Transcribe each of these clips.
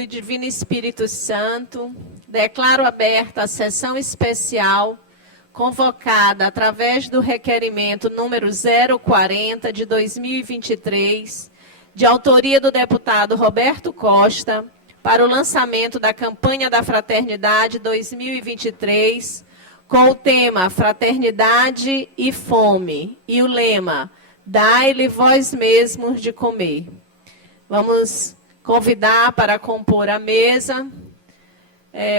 e Divino Espírito Santo, declaro aberta a sessão especial convocada através do requerimento número 040 de 2023, de autoria do deputado Roberto Costa, para o lançamento da campanha da Fraternidade 2023, com o tema Fraternidade e Fome, e o lema Dai-lhe vós mesmos de comer. Vamos convidar para compor a mesa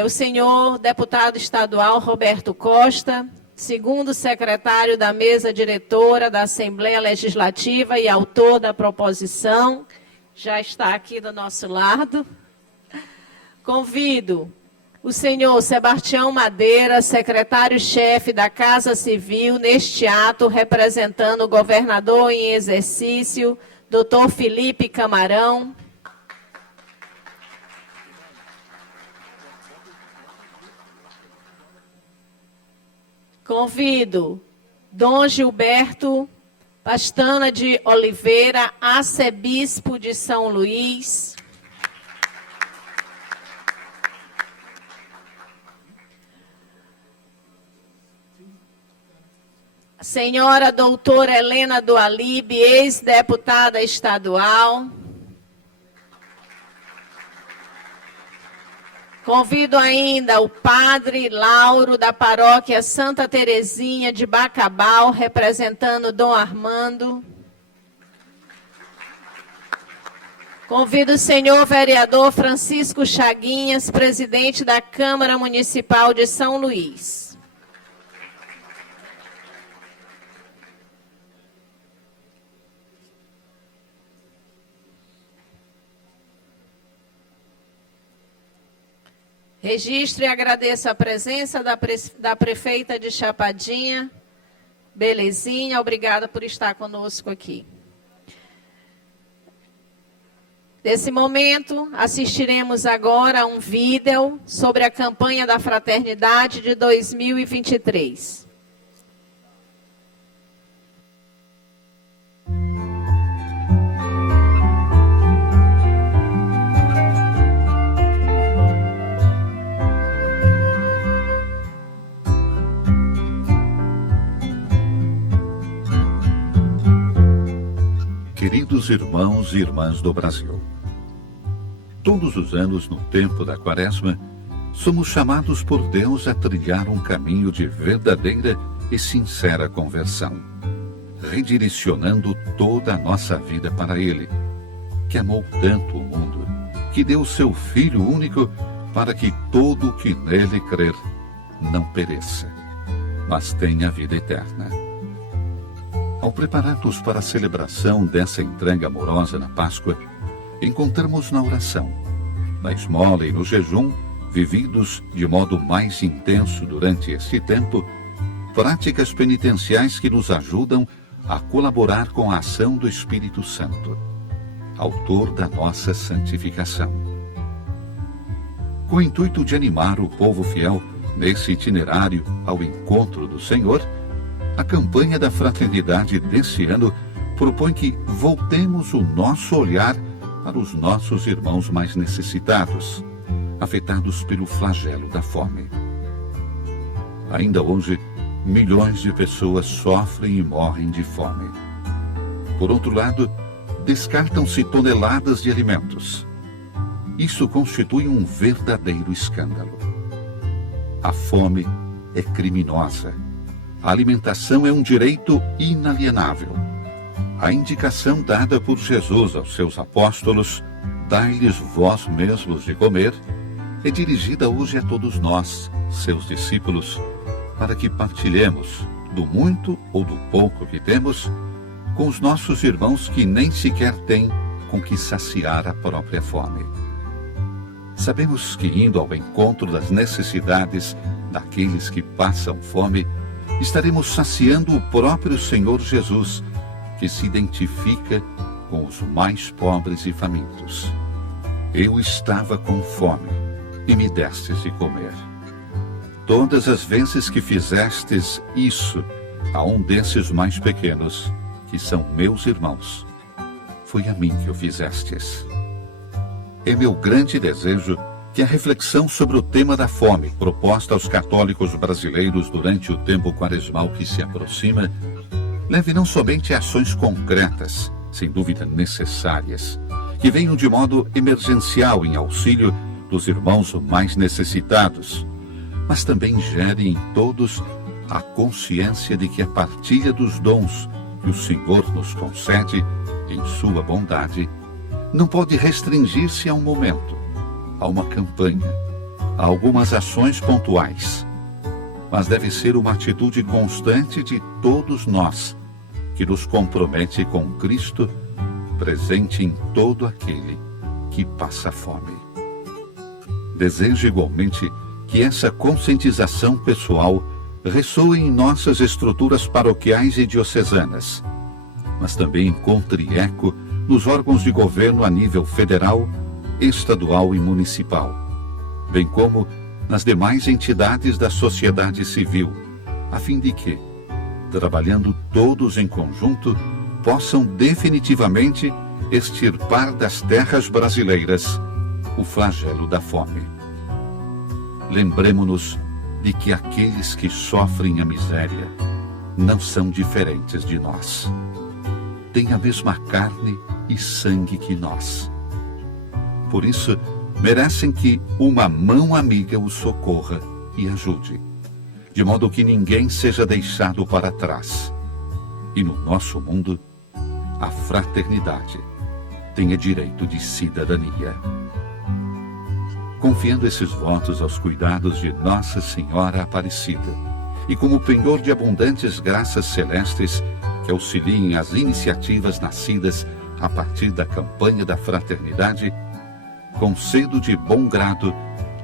o senhor deputado estadual Roberto Costa, segundo secretário da mesa diretora da Assembleia Legislativa e autor da proposição, já está aqui do nosso lado. Convido o senhor Sebastião Madeira, secretário-chefe da Casa Civil, neste ato, representando o governador em exercício, doutor Felipe Camarão. Convido Dom Gilberto Pastana de Oliveira, arcebispo de São Luís. A senhora doutora Helena do Alibe, ex-deputada estadual. Convido ainda o padre Lauro, da paróquia Santa Terezinha de Bacabal, representando Dom Armando. Convido o senhor vereador Francisco Chaguinhas, presidente da Câmara Municipal de São Luís. Registro e agradeço a presença da prefeita de Chapadinha, Belezinha. Obrigada por estar conosco aqui. Nesse momento, assistiremos agora a um vídeo sobre a campanha da Fraternidade de 2023. Queridos irmãos e irmãs do Brasil, todos os anos, no tempo da Quaresma, somos chamados por Deus a trilhar um caminho de verdadeira e sincera conversão, redirecionando toda a nossa vida para Ele, que amou tanto o mundo, que deu seu Filho único para que todo o que nele crer não pereça, mas tenha vida eterna. Ao preparar-nos para a celebração dessa entrega amorosa na Páscoa, encontramos na oração, na esmola e no jejum, vividos de modo mais intenso durante este tempo, práticas penitenciais que nos ajudam a colaborar com a ação do Espírito Santo, autor da nossa santificação. Com o intuito de animar o povo fiel nesse itinerário ao encontro do Senhor, a campanha da Fraternidade desse ano propõe que voltemos o nosso olhar para os nossos irmãos mais necessitados, afetados pelo flagelo da fome. Ainda hoje, milhões de pessoas sofrem e morrem de fome. Por outro lado, descartam-se toneladas de alimentos. Isso constitui um verdadeiro escândalo. A fome é criminosa. A alimentação é um direito inalienável. A indicação dada por Jesus aos seus apóstolos, dai-lhes vós mesmos de comer, é dirigida hoje a todos nós, seus discípulos, para que partilhemos do muito ou do pouco que temos com os nossos irmãos que nem sequer têm com que saciar a própria fome. Sabemos que, indo ao encontro das necessidades daqueles que passam fome, estaremos saciando o próprio Senhor Jesus, que se identifica com os mais pobres e famintos. Eu estava com fome e me destes de comer. Todas as vezes que fizestes isso a um desses mais pequenos, que são meus irmãos, foi a mim que o fizestes. é meu grande desejo que a reflexão sobre o tema da fome, proposta aos católicos brasileiros durante o tempo quaresmal que se aproxima, leve não somente a ações concretas, sem dúvida necessárias, que venham de modo emergencial em auxílio dos irmãos mais necessitados, mas também gere em todos a consciência de que a partilha dos dons que o Senhor nos concede, em sua bondade, não pode restringir-se a um momento, a uma campanha, a algumas ações pontuais, mas deve ser uma atitude constante de todos nós, que nos compromete com Cristo, presente em todo aquele que passa fome. Desejo igualmente que essa conscientização pessoal ressoe em nossas estruturas paroquiais e diocesanas, mas também encontre eco nos órgãos de governo a nível federal, estadual e municipal, bem como nas demais entidades da sociedade civil, a fim de que, trabalhando todos em conjunto, possam definitivamente extirpar das terras brasileiras o flagelo da fome. Lembremo-nos de que aqueles que sofrem a miséria não são diferentes de nós. Têm a mesma carne e sangue que nós. Por isso, merecem que uma mão amiga os socorra e ajude, de modo que ninguém seja deixado para trás. E no nosso mundo, a fraternidade tenha direito de cidadania. Confiando esses votos aos cuidados de Nossa Senhora Aparecida e como penhor de abundantes graças celestes que auxiliem as iniciativas nascidas a partir da campanha da fraternidade, concedo de bom grado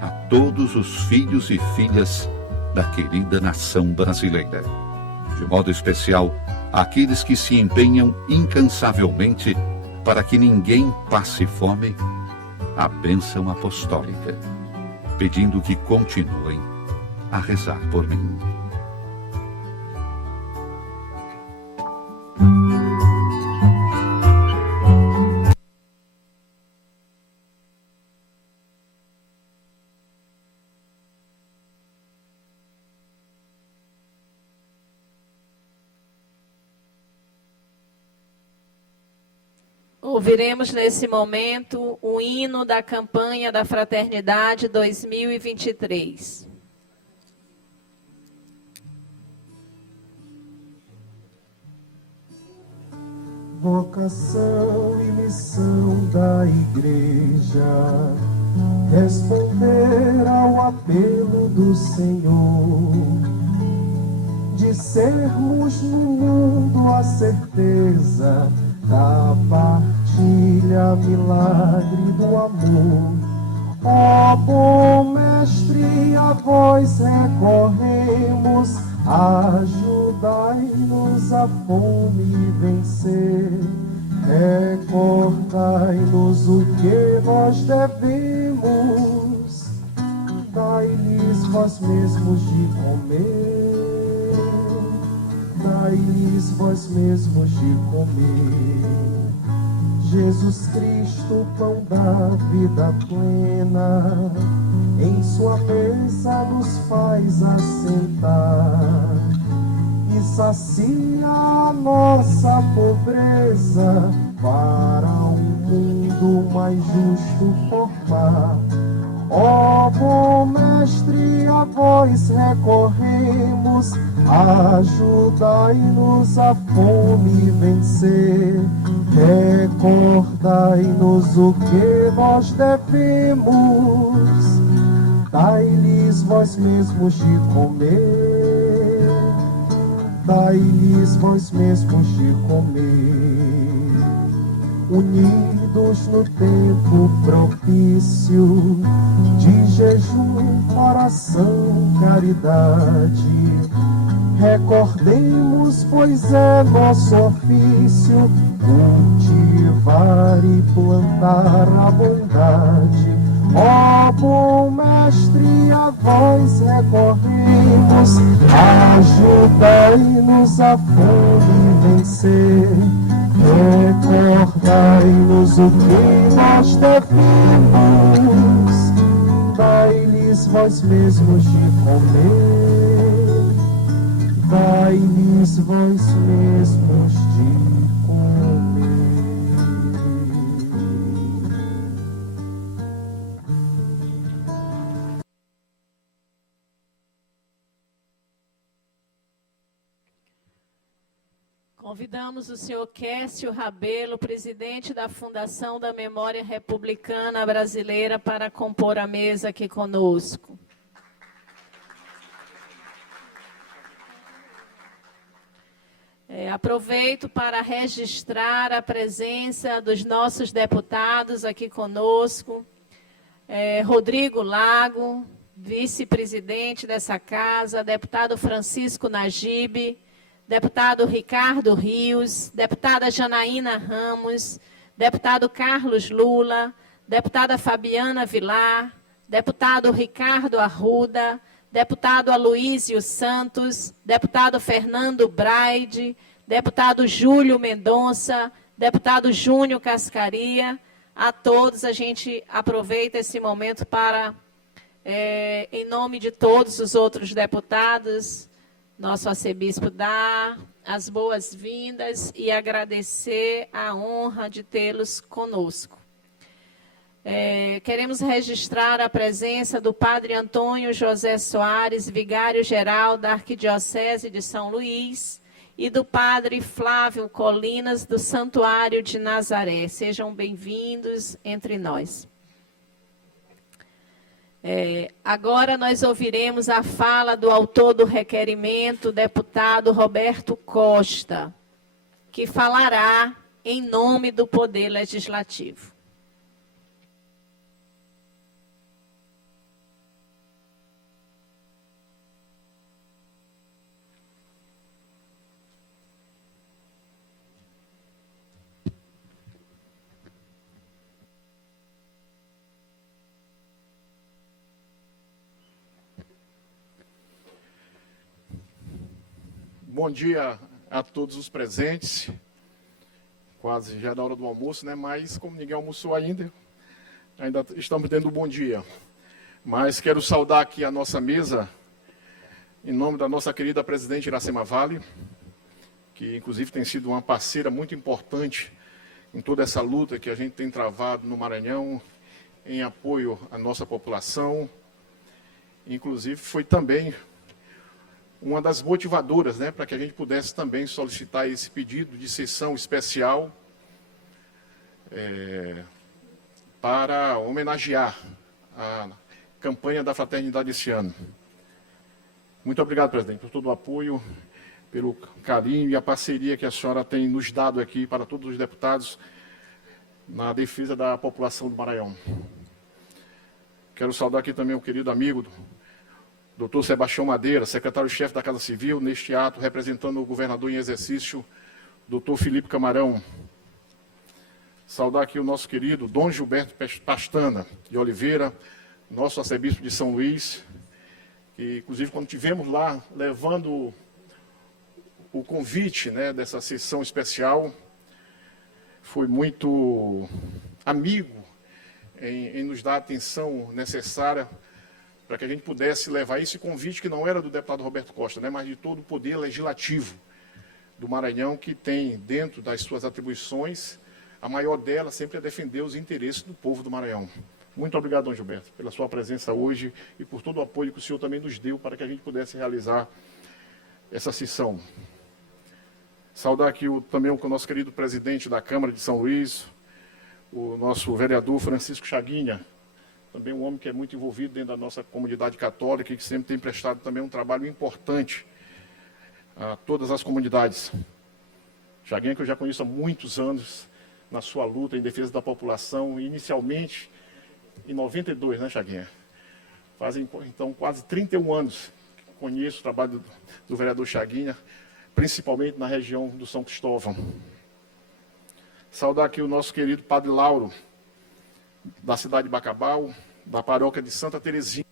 a todos os filhos e filhas da querida nação brasileira, de modo especial àqueles que se empenham incansavelmente para que ninguém passe fome, a bênção apostólica, pedindo que continuem a rezar por mim. Ouviremos nesse momento o hino da campanha da Fraternidade 2023. Vocação e missão da Igreja, responder ao apelo do Senhor, de sermos no mundo a certeza da partilha, milagre do amor. Ó bom Mestre, a vós recorremos, ajudai-nos a fome vencer. Recordai-nos o que nós devemos, dai-lhes vós mesmos de comer, dai-lhes vós mesmos de comer. Jesus Cristo, pão da vida plena, em sua mesa nos faz assentar e sacia a nossa pobreza para um mundo mais justo formar. Ó bom Mestre, a vós recorremos, ajudai-nos a fome vencer. Recordai-nos o que nós devemos, dai-lhes vós mesmos de comer, dai-lhes vós mesmos de comer. Unidos no tempo propício de jejum, oração, caridade, recordemos, pois é nosso ofício, cultivar e plantar a bondade. Ó bom Mestre, a vós recorremos, ajudai-nos a fome vencer. Recordai dai-nos o que nós devemos, dai-lhes vós mesmos de comer, dai-lhes vós mesmos de comer. Convidamos o senhor Quércio Rabelo, presidente da Fundação da Memória Republicana Brasileira, para compor a mesa aqui conosco. Aproveito para registrar a presença dos nossos deputados aqui conosco. Rodrigo Lago, vice-presidente dessa casa, deputado Francisco Nagibe, deputado Ricardo Rios, deputada Janaína Ramos, deputado Carlos Lula, deputada Fabiana Vilar, deputado Ricardo Arruda, deputado Aloísio Santos, deputado Fernando Braide, deputado Júlio Mendonça, deputado Júnior Cascaria. A todos, a gente aproveita esse momento para, em nome de todos os outros deputados, nosso arcebispo dar as boas-vindas e agradecer a honra de tê-los conosco. Queremos registrar a presença do padre Antônio José Soares, vigário-geral da Arquidiocese de São Luís, e do padre Flávio Colinas, do Santuário de Nazaré. Sejam bem-vindos entre nós. Agora nós ouviremos a fala do autor do requerimento, deputado Roberto Costa, que falará em nome do Poder Legislativo. Bom dia a todos os presentes. Quase já é da hora do almoço, né? Mas como ninguém almoçou ainda estamos tendo um bom dia. Mas quero saudar aqui a nossa mesa, em nome da nossa querida presidente Iracema Vale, que inclusive tem sido uma parceira muito importante em toda essa luta que a gente tem travado no Maranhão, em apoio à nossa população. Inclusive foi também uma das motivadoras, né, para que a gente pudesse também solicitar esse pedido de sessão especial para homenagear a campanha da fraternidade esse ano. Muito obrigado, presidente, por todo o apoio, pelo carinho e a parceria que a senhora tem nos dado aqui para todos os deputados na defesa da população do Maranhão. Quero saudar aqui também o querido amigo Dr. Sebastião Madeira, secretário-chefe da Casa Civil, neste ato, representando o governador em exercício, Dr. Felipe Camarão. Saudar aqui o nosso querido Dom Gilberto Pastana de Oliveira, nosso arcebispo de São Luís, que, inclusive, quando estivemos lá, levando o convite, né, dessa sessão especial, foi muito amigo em nos dar a atenção necessária para que a gente pudesse levar esse convite, que não era do deputado Roberto Costa, né, mas de todo o poder legislativo do Maranhão, que tem, dentro das suas atribuições, a maior delas sempre é defender os interesses do povo do Maranhão. Muito obrigado, Dom Gilberto, pela sua presença hoje e por todo o apoio que o senhor também nos deu para que a gente pudesse realizar essa sessão. Saudar aqui também o nosso querido presidente da Câmara de São Luís, o nosso vereador Francisco Chaguinha, também um homem que é muito envolvido dentro da nossa comunidade católica e que sempre tem prestado também um trabalho importante a todas as comunidades. Chaguinha, que eu já conheço há muitos anos na sua luta em defesa da população, inicialmente em 92, né, Chaguinha? Fazem, então, quase 31 anos que conheço o trabalho do vereador Chaguinha, principalmente na região do São Cristóvão. Saudar aqui o nosso querido Padre Lauro, da cidade de Bacabal, da paróquia de Santa Terezinha.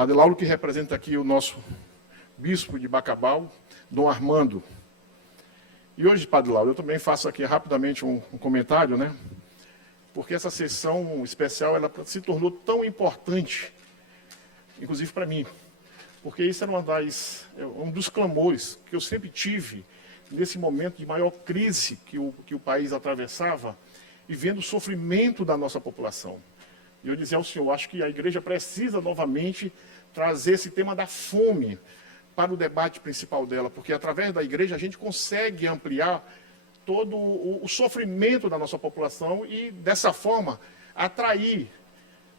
Padre Lauro, que representa aqui o nosso bispo de Bacabal, Dom Armando. E hoje, Padre Lauro, eu também faço aqui rapidamente um comentário, né? Porque essa sessão especial ela se tornou tão importante, inclusive para mim, porque isso era um dos clamores que eu sempre tive nesse momento de maior crise que o país atravessava e vendo o sofrimento da nossa população. E eu dizia ao senhor, acho que a igreja precisa novamente trazer esse tema da fome para o debate principal dela, porque através da igreja a gente consegue ampliar todo o sofrimento da nossa população e, dessa forma, atrair,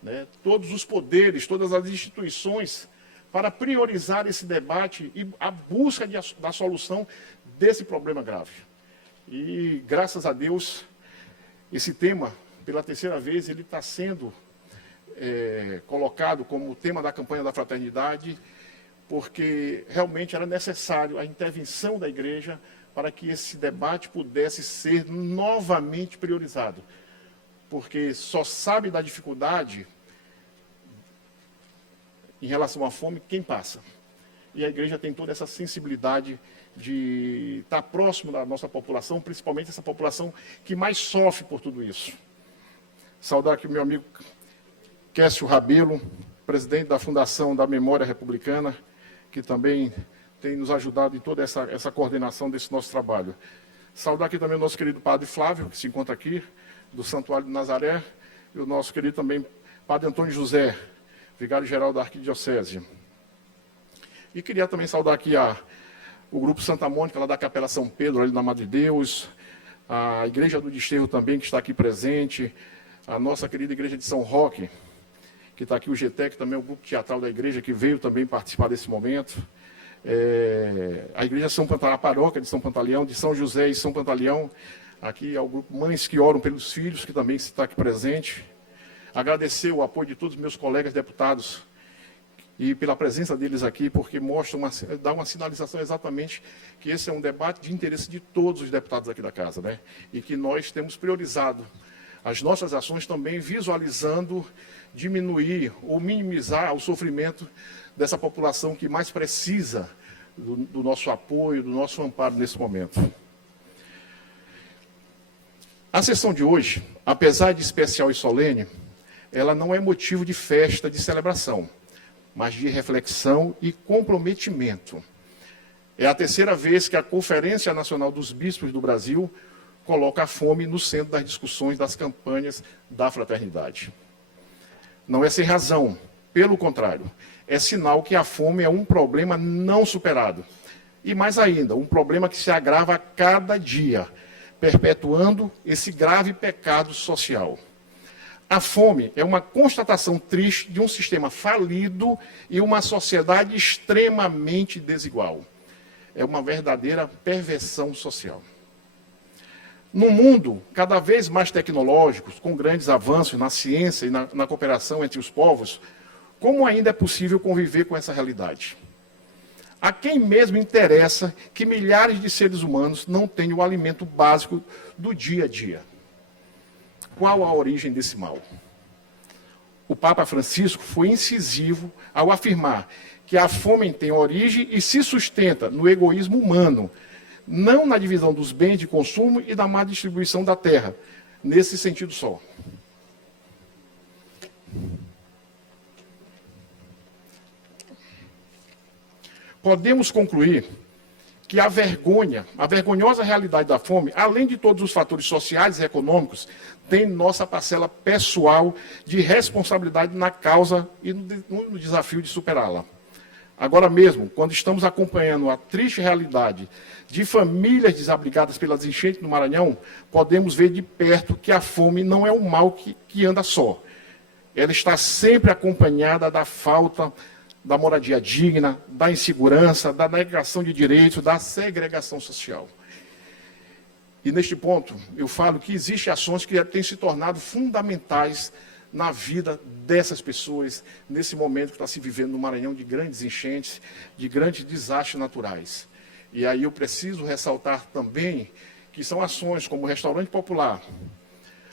né, todos os poderes, todas as instituições para priorizar esse debate e a busca da solução desse problema grave. E, graças a Deus, esse tema, pela terceira vez, ele está sendo colocado como tema da campanha da fraternidade, porque realmente era necessário a intervenção da igreja para que esse debate pudesse ser novamente priorizado. Porque só sabe da dificuldade em relação à fome quem passa. E a igreja tem toda essa sensibilidade de estar próximo da nossa população, principalmente essa população que mais sofre por tudo isso. Saudar aqui o meu amigo Kécio Rabelo, presidente da Fundação da Memória Republicana, que também tem nos ajudado em toda essa coordenação desse nosso trabalho. Saudar aqui também o nosso querido Padre Flávio, que se encontra aqui, do Santuário de Nazaré, e o nosso querido também Padre Antônio José, vigário-geral da Arquidiocese. E queria também saudar aqui o Grupo Santa Mônica, lá da Capela São Pedro, ali na Madre Deus, a Igreja do Desterro também, que está aqui presente, a nossa querida Igreja de São Roque, que está aqui o GTEC, também o grupo teatral da igreja, que veio também participar desse momento. A igreja São Pantaleão, a paróquia de São Pantaleão, de São José e São Pantaleão, aqui é o grupo Mães que Oram pelos Filhos, que também está aqui presente. Agradecer o apoio de todos os meus colegas deputados e pela presença deles aqui, porque dá uma sinalização exatamente que esse é um debate de interesse de todos os deputados aqui da casa, né? E que nós temos priorizado as nossas ações também visualizando diminuir ou minimizar o sofrimento dessa população que mais precisa do nosso apoio, do nosso amparo nesse momento. A sessão de hoje, apesar de especial e solene, ela não é motivo de festa, de celebração, mas de reflexão e comprometimento. É a terceira vez que a Conferência Nacional dos Bispos do Brasil coloca a fome no centro das discussões das campanhas da fraternidade. Não é sem razão, pelo contrário, é sinal que a fome é um problema não superado. E mais ainda, um problema que se agrava a cada dia, perpetuando esse grave pecado social. A fome é uma constatação triste de um sistema falido e uma sociedade extremamente desigual. É uma verdadeira perversão social. No mundo cada vez mais tecnológico, com grandes avanços na ciência e na cooperação entre os povos, como ainda é possível conviver com essa realidade? A quem mesmo interessa que milhares de seres humanos não tenham o alimento básico do dia a dia? Qual a origem desse mal? O Papa Francisco foi incisivo ao afirmar que a fome tem origem e se sustenta no egoísmo humano, não na divisão dos bens de consumo e da má distribuição da terra, nesse sentido só. Podemos concluir que a vergonhosa realidade da fome, além de todos os fatores sociais e econômicos, tem nossa parcela pessoal de responsabilidade na causa e no desafio de superá-la. Agora mesmo, quando estamos acompanhando a triste realidade de famílias desabrigadas pelas enchentes no Maranhão, podemos ver de perto que a fome não é um mal que anda só. Ela está sempre acompanhada da falta da moradia digna, da insegurança, da negação de direitos, da segregação social. E neste ponto, eu falo que existem ações que têm se tornado fundamentais na vida dessas pessoas, nesse momento que está se vivendo no Maranhão de grandes enchentes, de grandes desastres naturais. E aí eu preciso ressaltar também que são ações como o Restaurante Popular,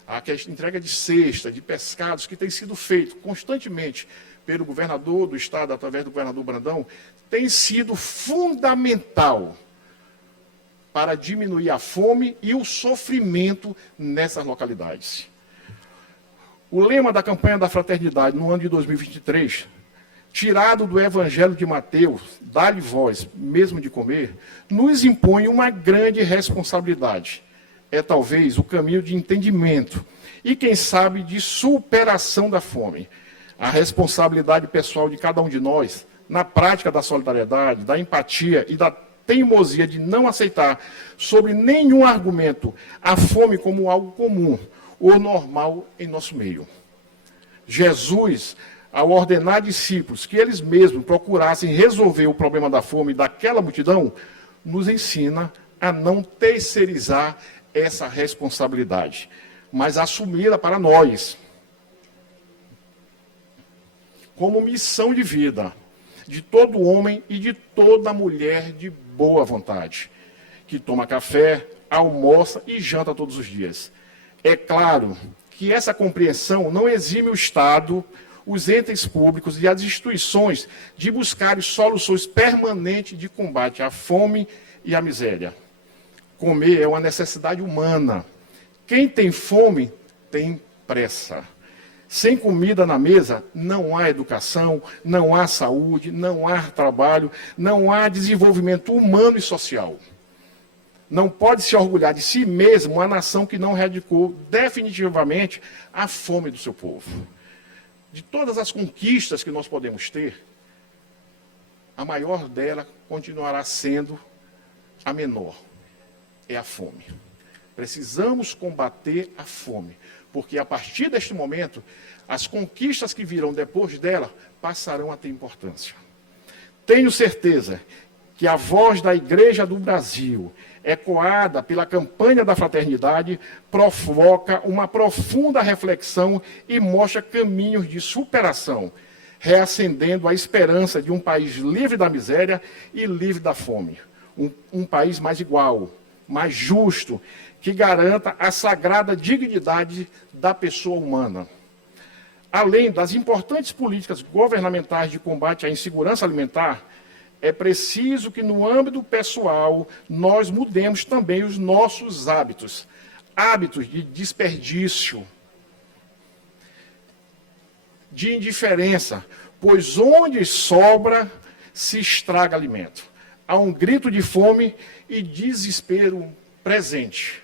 a entrega de cesta, de pescados, que tem sido feito constantemente pelo governador do estado, através do governador Brandão, tem sido fundamental para diminuir a fome e o sofrimento nessas localidades. O lema da campanha da fraternidade no ano de 2023, tirado do Evangelho de Mateus, dá-lhe voz, mesmo de comer, nos impõe uma grande responsabilidade. É talvez o caminho de entendimento e, quem sabe, de superação da fome. A responsabilidade pessoal de cada um de nós, na prática da solidariedade, da empatia e da teimosia de não aceitar, sob nenhum argumento, a fome como algo comum ou normal em nosso meio. Jesus, ao ordenar discípulos que eles mesmos procurassem resolver o problema da fome daquela multidão, nos ensina a não terceirizar essa responsabilidade, mas assumi-la para nós, como missão de vida de todo homem e de toda mulher de boa vontade, que toma café, almoça e janta todos os dias. É claro que essa compreensão não exime o Estado, os entes públicos e as instituições de buscarem soluções permanentes de combate à fome e à miséria. Comer é uma necessidade humana. Quem tem fome tem pressa. Sem comida na mesa, não há educação, não há saúde, não há trabalho, não há desenvolvimento humano e social. Não pode se orgulhar de si mesmo a nação que não erradicou definitivamente a fome do seu povo. De todas as conquistas que nós podemos ter, a maior dela continuará sendo a menor. É a fome. Precisamos combater a fome, porque a partir deste momento, as conquistas que virão depois dela passarão a ter importância. Tenho certeza que a voz da Igreja do Brasil, ecoada pela campanha da fraternidade, provoca uma profunda reflexão e mostra caminhos de superação, reacendendo a esperança de um país livre da miséria e livre da fome. Um país mais igual, mais justo, que garanta a sagrada dignidade da pessoa humana. Além das importantes políticas governamentais de combate à insegurança alimentar, é preciso que, no âmbito pessoal, nós mudemos também os nossos hábitos. Hábitos de desperdício, de indiferença, pois onde sobra, se estraga alimento. Há um grito de fome e desespero presente.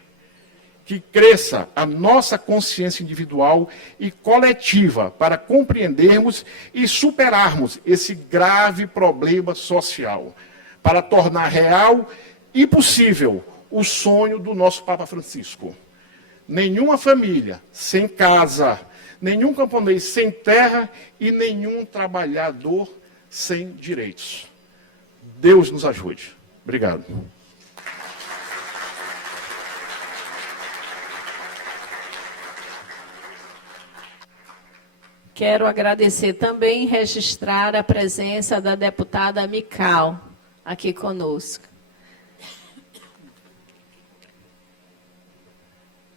Que cresça a nossa consciência individual e coletiva para compreendermos e superarmos esse grave problema social, para tornar real e possível o sonho do nosso Papa Francisco. Nenhuma família sem casa, nenhum camponês sem terra e nenhum trabalhador sem direitos. Deus nos ajude. Obrigado. Quero agradecer também e registrar a presença da deputada Mical aqui conosco.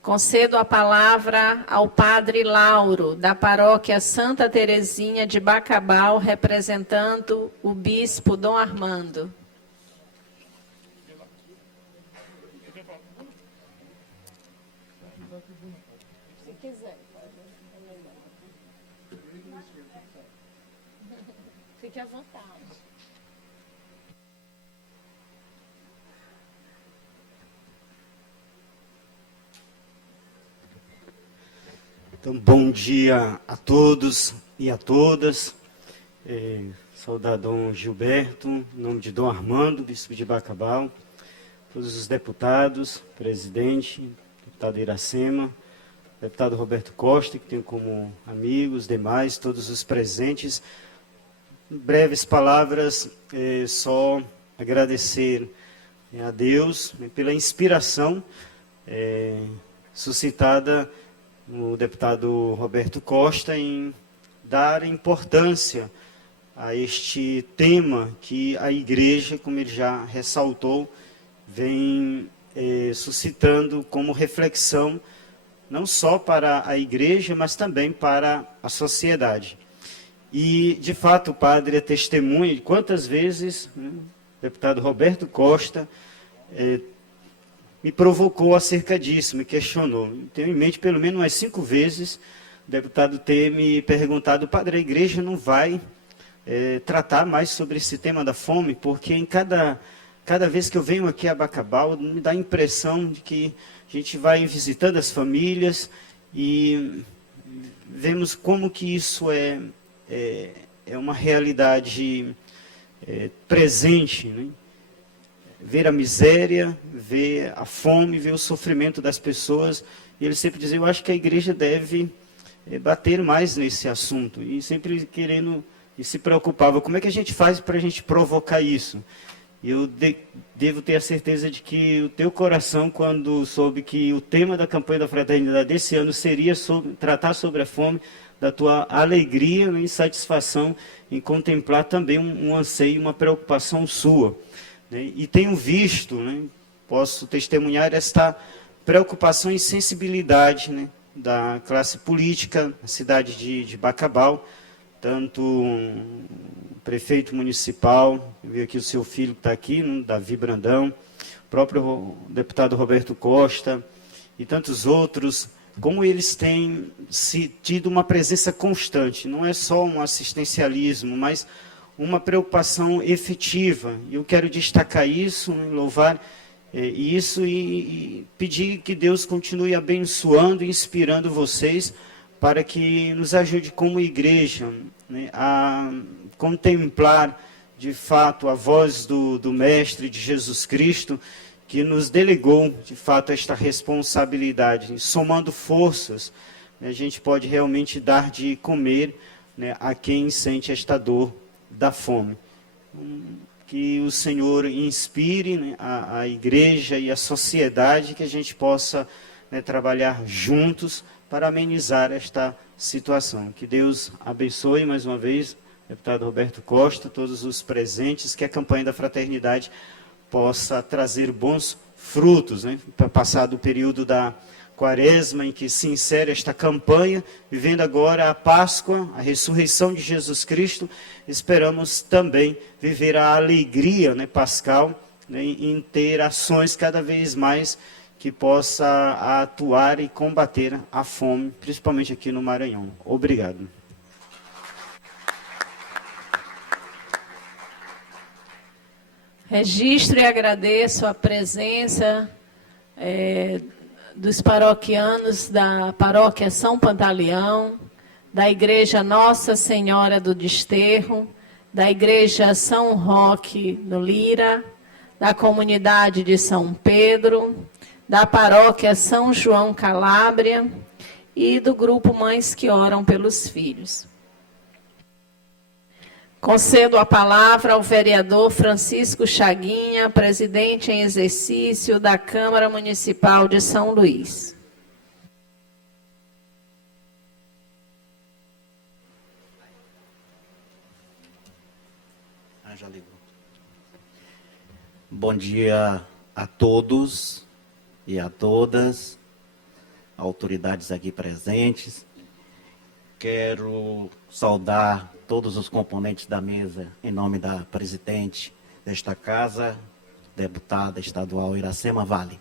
Concedo a palavra ao padre Lauro, da paróquia Santa Terezinha de Bacabal, representando o bispo Dom Armando. Se quiser. Fique à vontade. Então, bom dia a todos e a todas. Saudar Dom Gilberto, em nome de Dom Armando, bispo de Bacabal, todos os deputados, presidente, deputado Iracema, deputado Roberto Costa, que tenho como amigos, demais, todos os presentes. Em breves palavras, só agradecer a Deus pela inspiração suscitada no deputado Roberto Costa em dar importância a este tema que a Igreja, como ele já ressaltou, vem suscitando como reflexão não só para a igreja, mas também para a sociedade. E, de fato, o padre é testemunha de quantas vezes, né, o deputado Roberto Costa me provocou acerca disso, me questionou. Tenho em mente pelo menos umas 5 vezes o deputado ter me perguntado: padre, a igreja não vai tratar mais sobre esse tema da fome, porque em cada vez que eu venho aqui a Bacabal, me dá a impressão de que a gente vai visitando as famílias e vemos como que isso é uma realidade presente, né? Ver a miséria, ver a fome, ver o sofrimento das pessoas. E ele sempre dizia: eu acho que a igreja deve bater mais nesse assunto. E sempre querendo, e se preocupava: como é que a gente faz para a gente provocar isso? Eu devo ter a certeza de que o teu coração, quando soube que o tema da campanha da fraternidade desse ano seria tratar sobre a fome, da tua alegria, né, e satisfação em contemplar também um anseio, uma preocupação sua. Né? E tenho visto, né, posso testemunhar esta preocupação e sensibilidade, né, da classe política na cidade de Bacabal, tanto o prefeito municipal, eu vi aqui o seu filho que está aqui, né, Davi Brandão, o próprio deputado Roberto Costa e tantos outros, como eles têm tido uma presença constante, não é só um assistencialismo, mas uma preocupação efetiva. Eu quero destacar isso, louvar isso e pedir que Deus continue abençoando e inspirando vocês para que nos ajude como igreja, né, a contemplar de fato a voz do Mestre, de Jesus Cristo, que nos delegou, de fato, esta responsabilidade. E, somando forças, né, a gente pode realmente dar de comer, né, a quem sente esta dor da fome. Que o Senhor inspire, né, a igreja e a sociedade, que a gente possa, né, trabalhar juntos para amenizar esta situação. Que Deus abençoe mais uma vez, deputado Roberto Costa, todos os presentes, que a campanha da fraternidade possa trazer bons frutos, né, para passar do período da Quaresma, em que se insere esta campanha, vivendo agora a Páscoa, a ressurreição de Jesus Cristo. Esperamos também viver a alegria, né, pascal, né, em ter ações cada vez mais que possa atuar e combater a fome, principalmente aqui no Maranhão. Obrigado. Registro e agradeço a presença dos paroquianos da paróquia São Pantaleão, da Igreja Nossa Senhora do Desterro, da Igreja São Roque no Lira, da comunidade de São Pedro, da paróquia São João Calábria e do grupo Mães que Oram pelos Filhos. Concedo a palavra ao vereador Francisco Chaguinha, presidente em exercício da Câmara Municipal de São Luís. Já ligou. Bom dia a todos e a todas, autoridades aqui presentes. Quero saudar todos os componentes da mesa, em nome da presidente desta casa, deputada estadual Iracema Vale.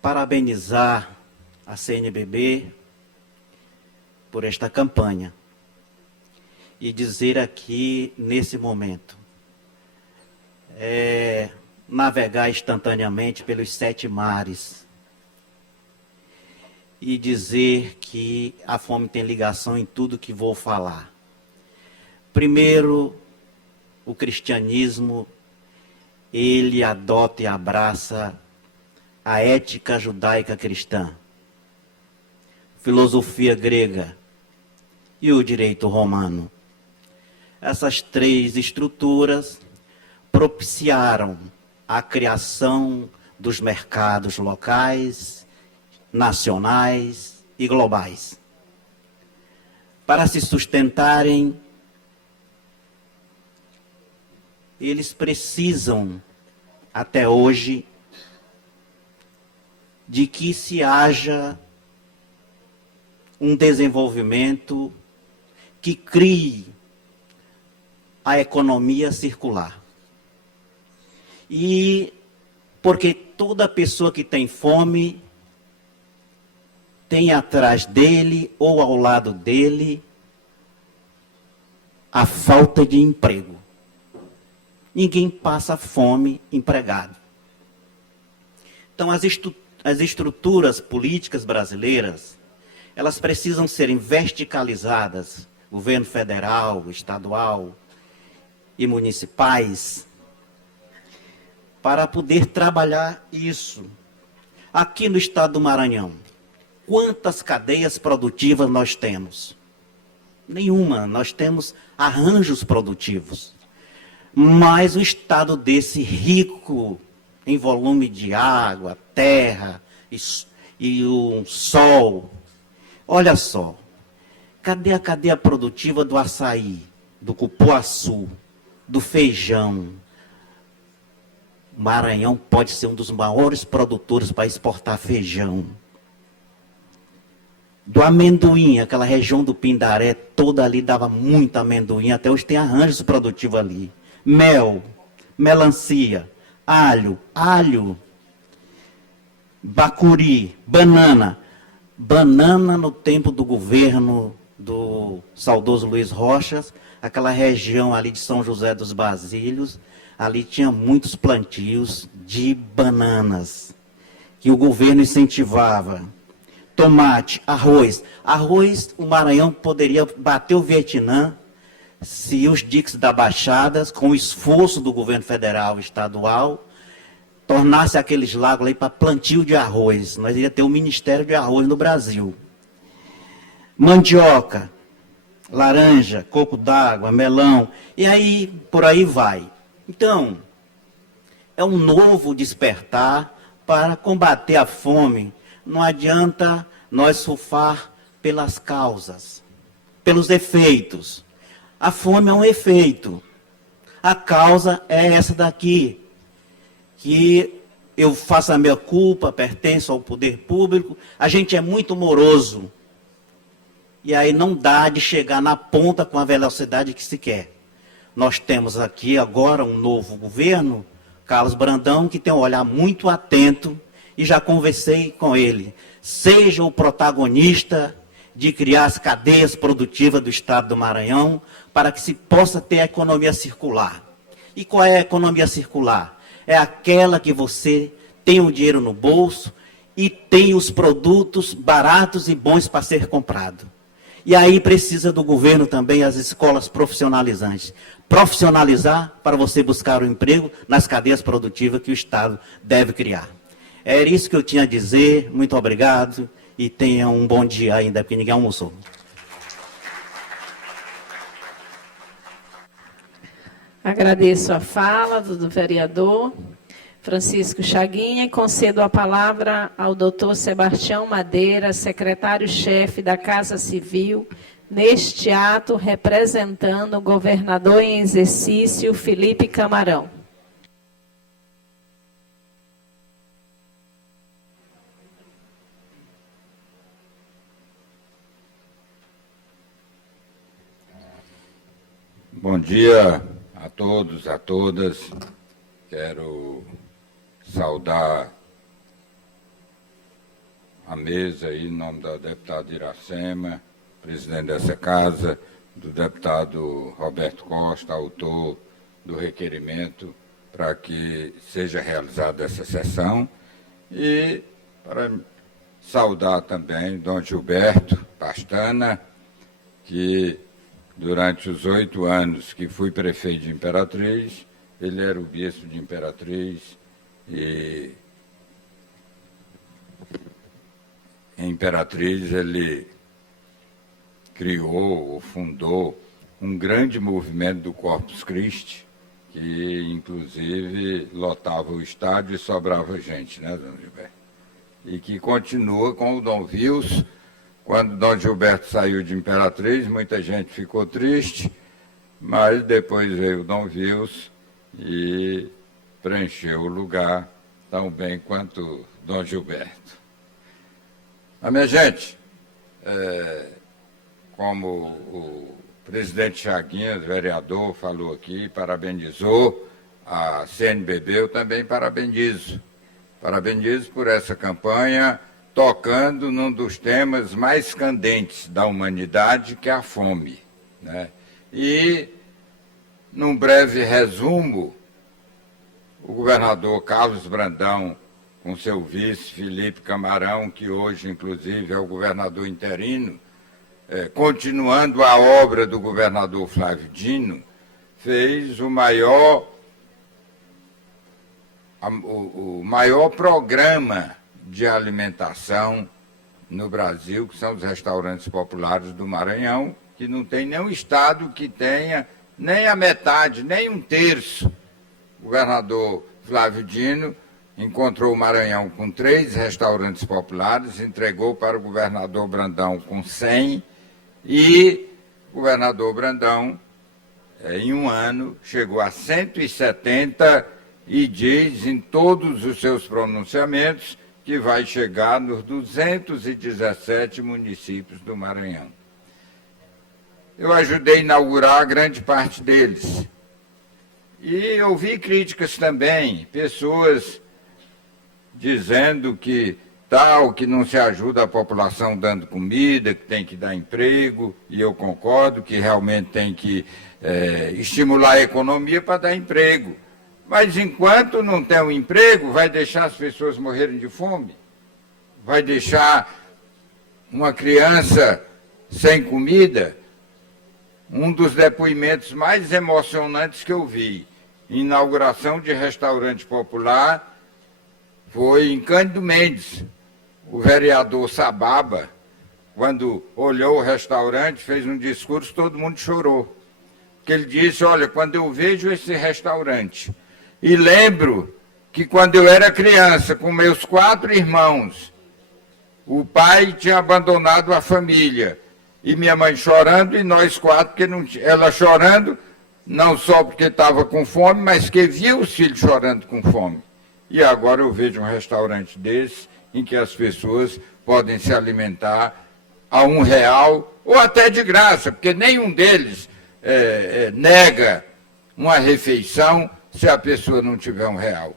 Parabenizar a CNBB por esta campanha e dizer aqui, nesse momento, navegar instantaneamente pelos 7 mares e dizer que a fome tem ligação em tudo que vou falar. Primeiro, o cristianismo, ele adota e abraça a ética judaica cristã, filosofia grega e o direito romano. Essas 3 estruturas propiciaram a criação dos mercados locais, nacionais e globais. Para se sustentarem, eles precisam, até hoje, de que se haja um desenvolvimento que crie a economia circular. E porque toda pessoa que tem fome tem atrás dele ou ao lado dele a falta de emprego. Ninguém passa fome empregado. Então, as estruturas políticas brasileiras, elas precisam serem verticalizadas, governo federal, estadual e municipais, para poder trabalhar isso. Aqui no estado do Maranhão, quantas cadeias produtivas nós temos? Nenhuma. Nós temos arranjos produtivos. Mas um estado desse rico em volume de água, terra e o sol. Olha só, cadê a cadeia produtiva do açaí, do cupuaçu, do feijão? O Maranhão pode ser um dos maiores produtores para exportar feijão. Do amendoim, aquela região do Pindaré, toda ali dava muito amendoim, até hoje tem arranjos produtivos ali. Mel, melancia, alho, bacuri, banana. Banana no tempo do governo do saudoso Luiz Rochas, aquela região ali de São José dos Basílios, ali tinha muitos plantios de bananas, que o governo incentivava. Tomate, arroz. Arroz, o Maranhão poderia bater o Vietnã se os diques da Baixada, com o esforço do governo federal e estadual, tornasse aqueles lagos aí para plantio de arroz. Nós iríamos ter um Ministério de Arroz no Brasil. Mandioca, laranja, coco d'água, melão, e aí, por aí vai. Então, é um novo despertar para combater a fome. Não adianta nós surfar pelas causas, pelos efeitos. A fome é um efeito. A causa é essa daqui, que eu faço a minha culpa, pertenço ao poder público, a gente é muito moroso. E aí não dá de chegar na ponta com a velocidade que se quer. Nós temos aqui agora um novo governo, Carlos Brandão, que tem um olhar muito atento, e já conversei com ele. Seja o protagonista de criar as cadeias produtivas do estado do Maranhão, para que se possa ter a economia circular. E qual é a economia circular? É aquela que você tem o dinheiro no bolso e tem os produtos baratos e bons para ser comprado. E aí precisa do governo também, as escolas profissionalizantes. Profissionalizar para você buscar o emprego nas cadeias produtivas que o Estado deve criar. Era isso que eu tinha a dizer. Muito obrigado e tenha um bom dia ainda, porque ninguém almoçou. Agradeço a fala do vereador Francisco Chaguinha e concedo a palavra ao doutor Sebastião Madeira, secretário-chefe da Casa Civil, neste ato representando o governador em exercício, Felipe Camarão. Bom dia a todos, a todas. Quero saudar a mesa aí, em nome da deputada Iracema, presidente dessa casa, do deputado Roberto Costa, autor do requerimento para que seja realizada essa sessão, e para saudar também Dom Gilberto Pastana, que durante os 8 anos que fui prefeito de Imperatriz, ele era o bispo de Imperatriz, e em Imperatriz ele criou ou fundou um grande movimento do Corpus Christi, que inclusive lotava o estádio e sobrava gente, né, Dom Gilberto? E que continua com o Dom Vils. Quando Dom Gilberto saiu de Imperatriz, muita gente ficou triste, mas depois veio o Dom Vils e preencheu o lugar tão bem quanto Dom Gilberto. Mas, minha gente, como o presidente Chaguinhas, vereador, falou aqui, parabenizou a CNBB, eu também parabenizo. Parabenizo por essa campanha, tocando num dos temas mais candentes da humanidade, que é a fome, né? E, num breve resumo, o governador Carlos Brandão, com seu vice Felipe Camarão, que hoje, inclusive, é o governador interino, continuando a obra do governador Flávio Dino, fez o maior programa de alimentação no Brasil, que são os restaurantes populares do Maranhão, que não tem nenhum estado que tenha nem a metade, nem um terço. O governador Flávio Dino encontrou o Maranhão com 3 restaurantes populares, entregou para o governador Brandão com 100, e o governador Brandão, em um ano, chegou a 170 e diz em todos os seus pronunciamentos que vai chegar nos 217 municípios do Maranhão. Eu ajudei a inaugurar a grande parte deles. E ouvi críticas também, pessoas dizendo que que não se ajuda a população dando comida, que tem que dar emprego, e eu concordo que realmente tem que estimular a economia para dar emprego. Mas enquanto não tem um emprego, vai deixar as pessoas morrerem de fome? Vai deixar uma criança sem comida? Um dos depoimentos mais emocionantes que eu vi, inauguração de restaurante popular, foi em Cândido Mendes. O vereador Sababa, quando olhou o restaurante, fez um discurso, todo mundo chorou. Porque ele disse, olha, quando eu vejo esse restaurante, e lembro que quando eu era criança, com meus 4 irmãos, o pai tinha abandonado a família, e minha mãe chorando, e nós 4, porque não, ela chorando, não só porque estava com fome, mas que via os filhos chorando com fome. E agora eu vejo um restaurante desse, em que as pessoas podem se alimentar a R$1, ou até de graça, porque nenhum deles nega uma refeição se a pessoa não tiver R$1.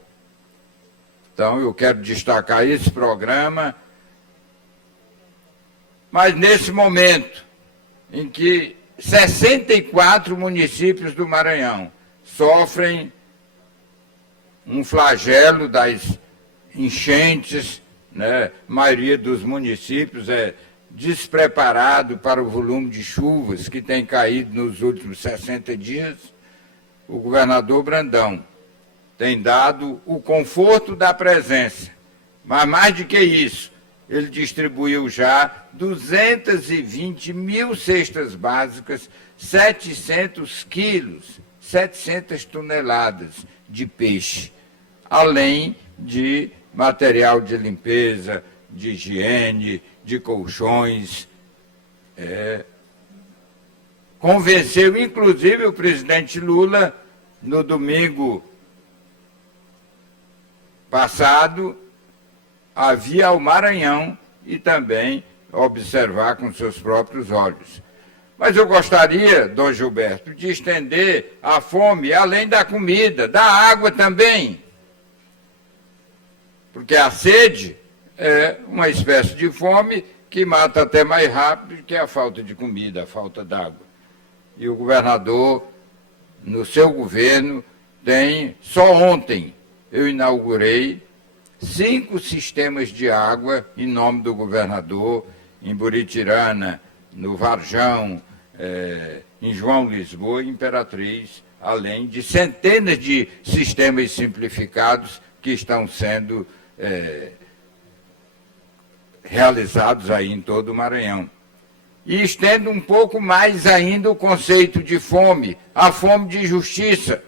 Então, eu quero destacar esse programa, mas nesse momento em que 64 municípios do Maranhão sofrem um flagelo das enchentes, né? A maioria dos municípios é despreparado para o volume de chuvas que tem caído nos últimos 60 dias. O governador Brandão tem dado o conforto da presença, mas mais do que isso, ele distribuiu já 220 mil cestas básicas, 700 quilos, 700 toneladas de peixe, além de material de limpeza, de higiene, de colchões. Convenceu, inclusive, o presidente Lula, no domingo passado, a vir ao Maranhão e também observar com seus próprios olhos. Mas eu gostaria, Dom Gilberto, de estender a fome além da comida, da água também. Porque a sede é uma espécie de fome que mata até mais rápido que a falta de comida, a falta d'água. E o governador, no seu governo, só ontem eu inaugurei 5 sistemas de água em nome do governador, em Buritirana, no Varjão, em João Lisboa e Imperatriz, além de centenas de sistemas simplificados que estão sendo realizados aí em todo o Maranhão. E estendo um pouco mais ainda o conceito de fome, a fome de justiça.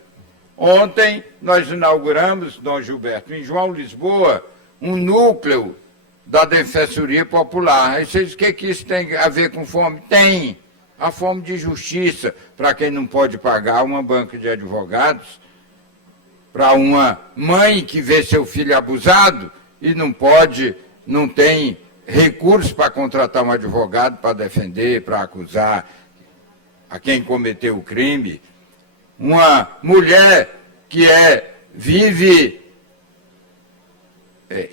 Ontem nós inauguramos, Dom Gilberto, em João Lisboa, um núcleo da Defensoria Popular. Aí vocês, o que isso tem a ver com fome? Tem. A fome de justiça, para quem não pode pagar uma banca de advogados, para uma mãe que vê seu filho abusado e não tem recursos para contratar um advogado para defender, para acusar a quem cometeu o crime. Uma mulher que vive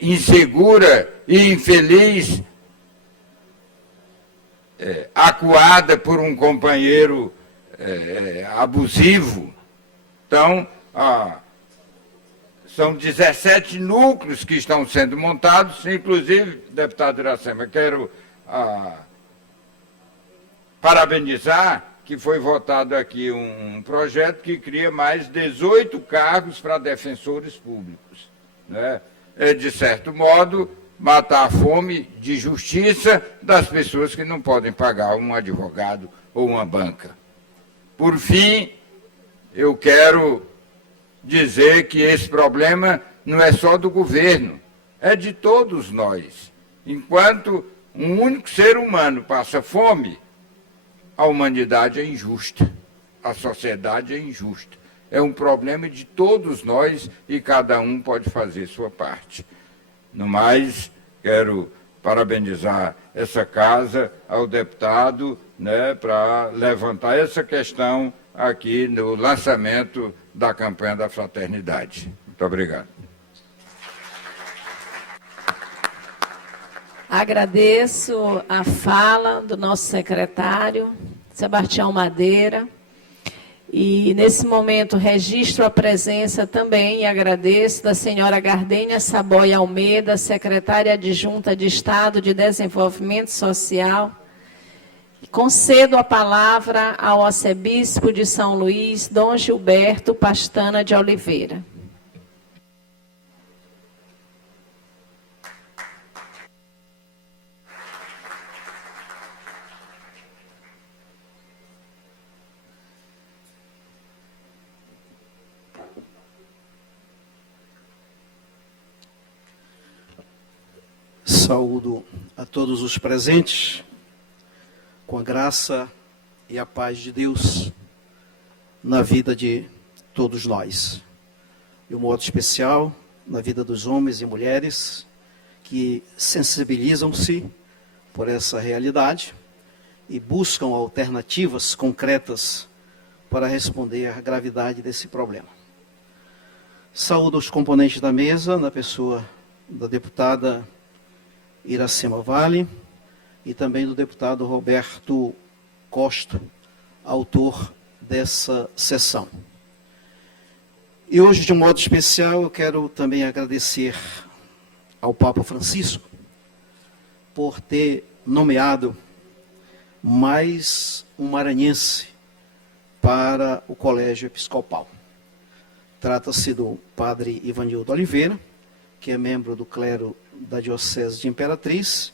insegura e infeliz, acuada por um companheiro abusivo. Então, são 17 núcleos que estão sendo montados, inclusive, deputado Iracema, quero parabenizar que foi votado aqui um projeto que cria mais 18 cargos para defensores públicos, né? De certo modo, matar a fome de justiça das pessoas que não podem pagar um advogado ou uma banca. Por fim, eu quero dizer que esse problema não é só do governo, é de todos nós. Enquanto um único ser humano passa fome, a humanidade é injusta, a sociedade é injusta. É um problema de todos nós e cada um pode fazer sua parte. No mais, quero parabenizar essa casa, ao deputado, né, para levantar essa questão aqui no lançamento da campanha da fraternidade. Muito obrigado. Agradeço a fala do nosso secretário, Sebastião Madeira. E, nesse momento, registro a presença também e agradeço da senhora Gardênia Saboia Almeida, secretária adjunta de Estado de Desenvolvimento Social. Concedo a palavra ao arcebispo de São Luís, Dom Gilberto Pastana de Oliveira. Saúdo a todos os presentes, com a graça e a paz de Deus na vida de todos nós. De um modo especial, na vida dos homens e mulheres que sensibilizam-se por essa realidade e buscam alternativas concretas para responder à gravidade desse problema. Saúdo os componentes da mesa, na pessoa da deputada Iracema Vale e também do deputado Roberto Costa, autor dessa sessão. E hoje, de um modo especial, eu quero também agradecer ao Papa Francisco por ter nomeado mais um maranhense para o Colégio Episcopal. Trata-se do padre Ivanildo Oliveira, que é membro do clero da Diocese de Imperatriz,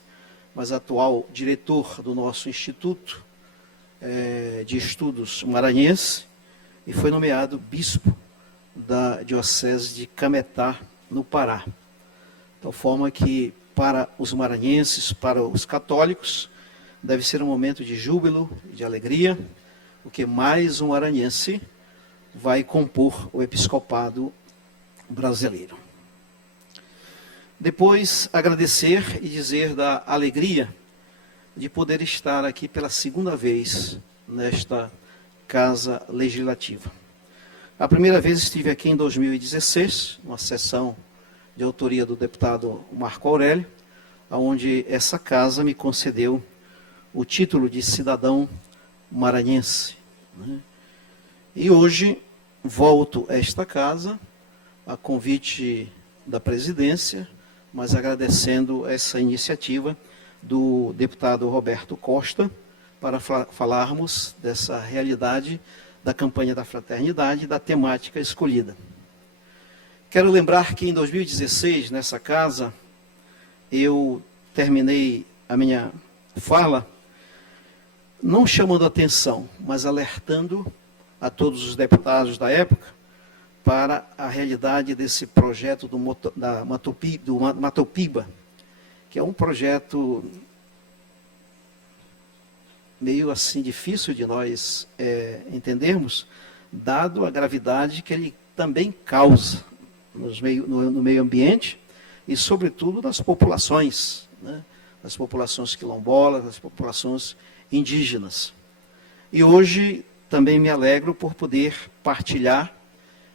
mas atual diretor do nosso Instituto de Estudos Maranhense, e foi nomeado bispo da Diocese de Cametá, no Pará. De tal forma que, para os maranhenses, para os católicos, deve ser um momento de júbilo, de alegria, porque mais um maranhense vai compor o episcopado brasileiro. Depois, agradecer e dizer da alegria de poder estar aqui pela segunda vez nesta Casa Legislativa. A primeira vez estive aqui em 2016, uma sessão de autoria do deputado Marco Aurélio, onde essa casa me concedeu o título de cidadão maranhense. E hoje volto a esta casa, a convite da presidência, mas agradecendo essa iniciativa do deputado Roberto Costa para falarmos dessa realidade da campanha da fraternidade e da temática escolhida. Quero lembrar que em 2016, nessa casa, eu terminei a minha fala não chamando atenção, mas alertando a todos os deputados da época para a realidade desse projeto do Matopiba, que é um projeto meio assim difícil de nós entendermos, dado a gravidade que ele também causa no meio ambiente e, sobretudo, nas populações, né, das populações quilombolas, das populações indígenas. E hoje também me alegro por poder partilhar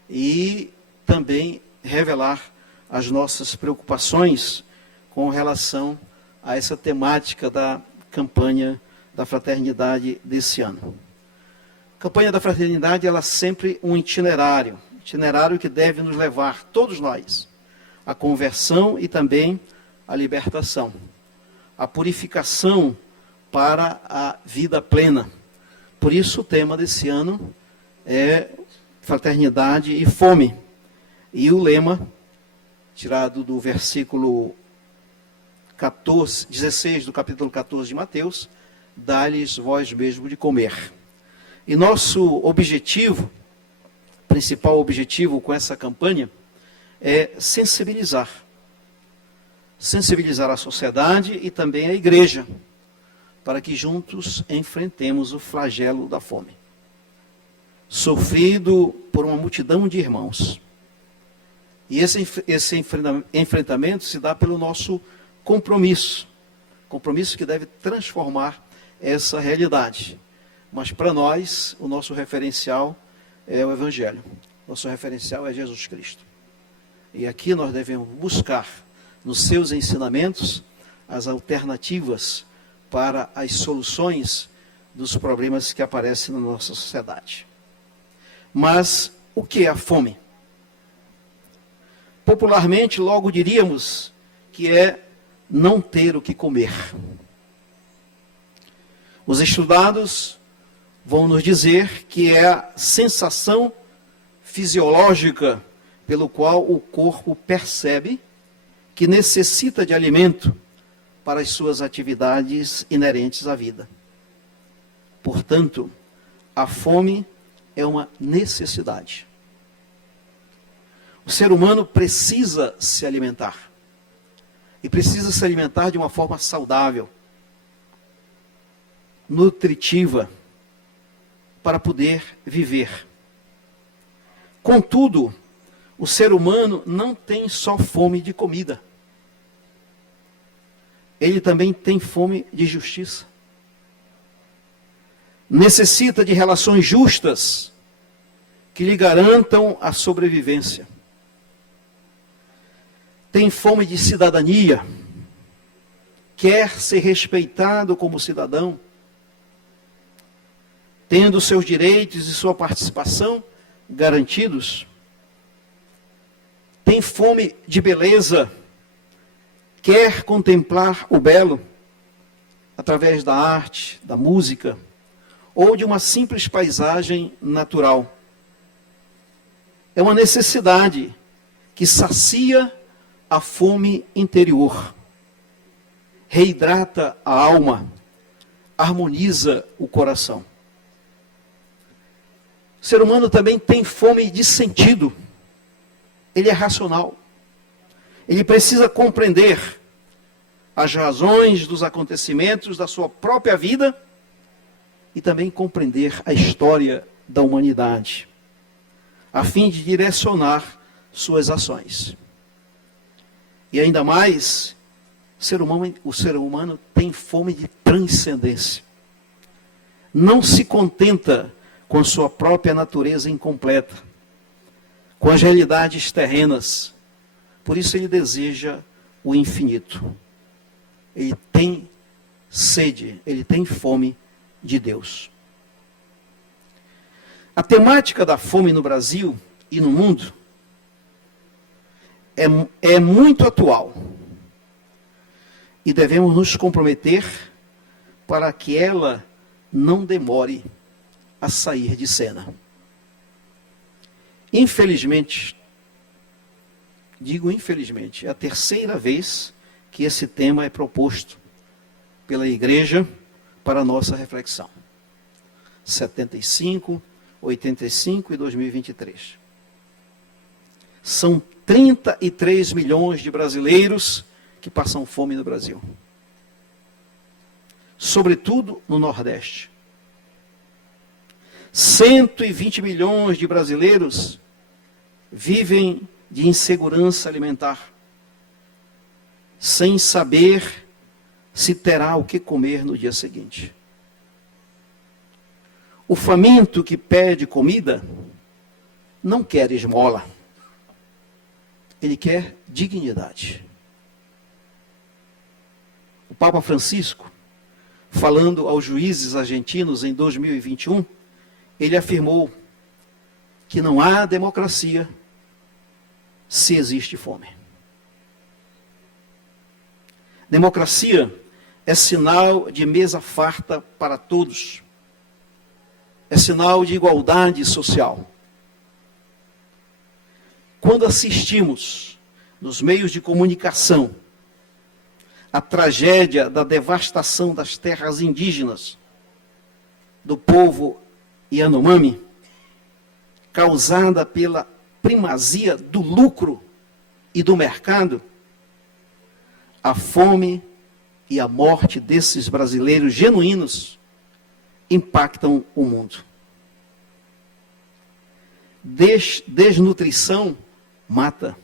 e também revelar as nossas preocupações com relação a essa temática da campanha da fraternidade desse ano. A campanha da fraternidade, ela é sempre um itinerário que deve nos levar, todos nós, à conversão e também à libertação, à purificação para a vida plena. Por isso o tema desse ano é fraternidade e fome. E o lema, tirado do versículo 16 do capítulo 14 de Mateus, dá-lhes vós mesmo de comer. E nosso objetivo, principal objetivo com essa campanha, é sensibilizar a sociedade e também a igreja, para que juntos enfrentemos o flagelo da fome, sofrido por uma multidão de irmãos. E esse enfrentamento se dá pelo nosso compromisso que deve transformar essa realidade. Mas para nós, o nosso referencial é o Evangelho, nosso referencial é Jesus Cristo. E aqui nós devemos buscar, nos seus ensinamentos, as alternativas para as soluções dos problemas que aparecem na nossa sociedade. Mas o que é a fome? Popularmente, logo diríamos que é não ter o que comer. Os estudados vão nos dizer que é a sensação fisiológica pelo qual o corpo percebe que necessita de alimento para as suas atividades inerentes à vida. Portanto, a fome é uma necessidade. O ser humano precisa se alimentar. E precisa se alimentar de uma forma saudável, nutritiva, para poder viver. Contudo, o ser humano não tem só fome de comida. Ele também tem fome de justiça. Necessita de relações justas que lhe garantam a sobrevivência. Tem fome de cidadania. Quer ser respeitado como cidadão, tendo seus direitos e sua participação garantidos. Tem fome de beleza, quer contemplar o belo através da arte, da música, ou de uma simples paisagem natural. É uma necessidade que sacia a fome interior, reidrata a alma, harmoniza o coração. O ser humano também tem fome de sentido. Ele é racional. Ele precisa compreender as razões dos acontecimentos da sua própria vida e também compreender a história da humanidade, a fim de direcionar suas ações. E ainda mais, o ser humano tem fome de transcendência. Não se contenta com sua própria natureza incompleta, com as realidades terrenas. Por isso ele deseja o infinito. Ele tem sede, ele tem fome de Deus. A temática da fome no Brasil e no mundo é muito atual. E devemos nos comprometer para que ela não demore a sair de cena. Infelizmente, digo infelizmente, é a terceira vez que esse tema é proposto pela igreja para a nossa reflexão. 75, 85 e 2023. São 33 milhões de brasileiros que passam fome no Brasil. Sobretudo no Nordeste. 120 milhões de brasileiros vivem de insegurança alimentar, sem saber se terá o que comer no dia seguinte. O faminto que pede comida não quer esmola. Ele quer dignidade. O Papa Francisco, falando aos juízes argentinos em 2021, ele afirmou que não há democracia se existe fome. Democracia é sinal de mesa farta para todos. É sinal de igualdade social. Quando assistimos nos meios de comunicação a tragédia da devastação das terras indígenas do povo Yanomami, causada pela primazia do lucro e do mercado, a fome e a morte desses brasileiros genuínos impactam o mundo. Desnutrição mata.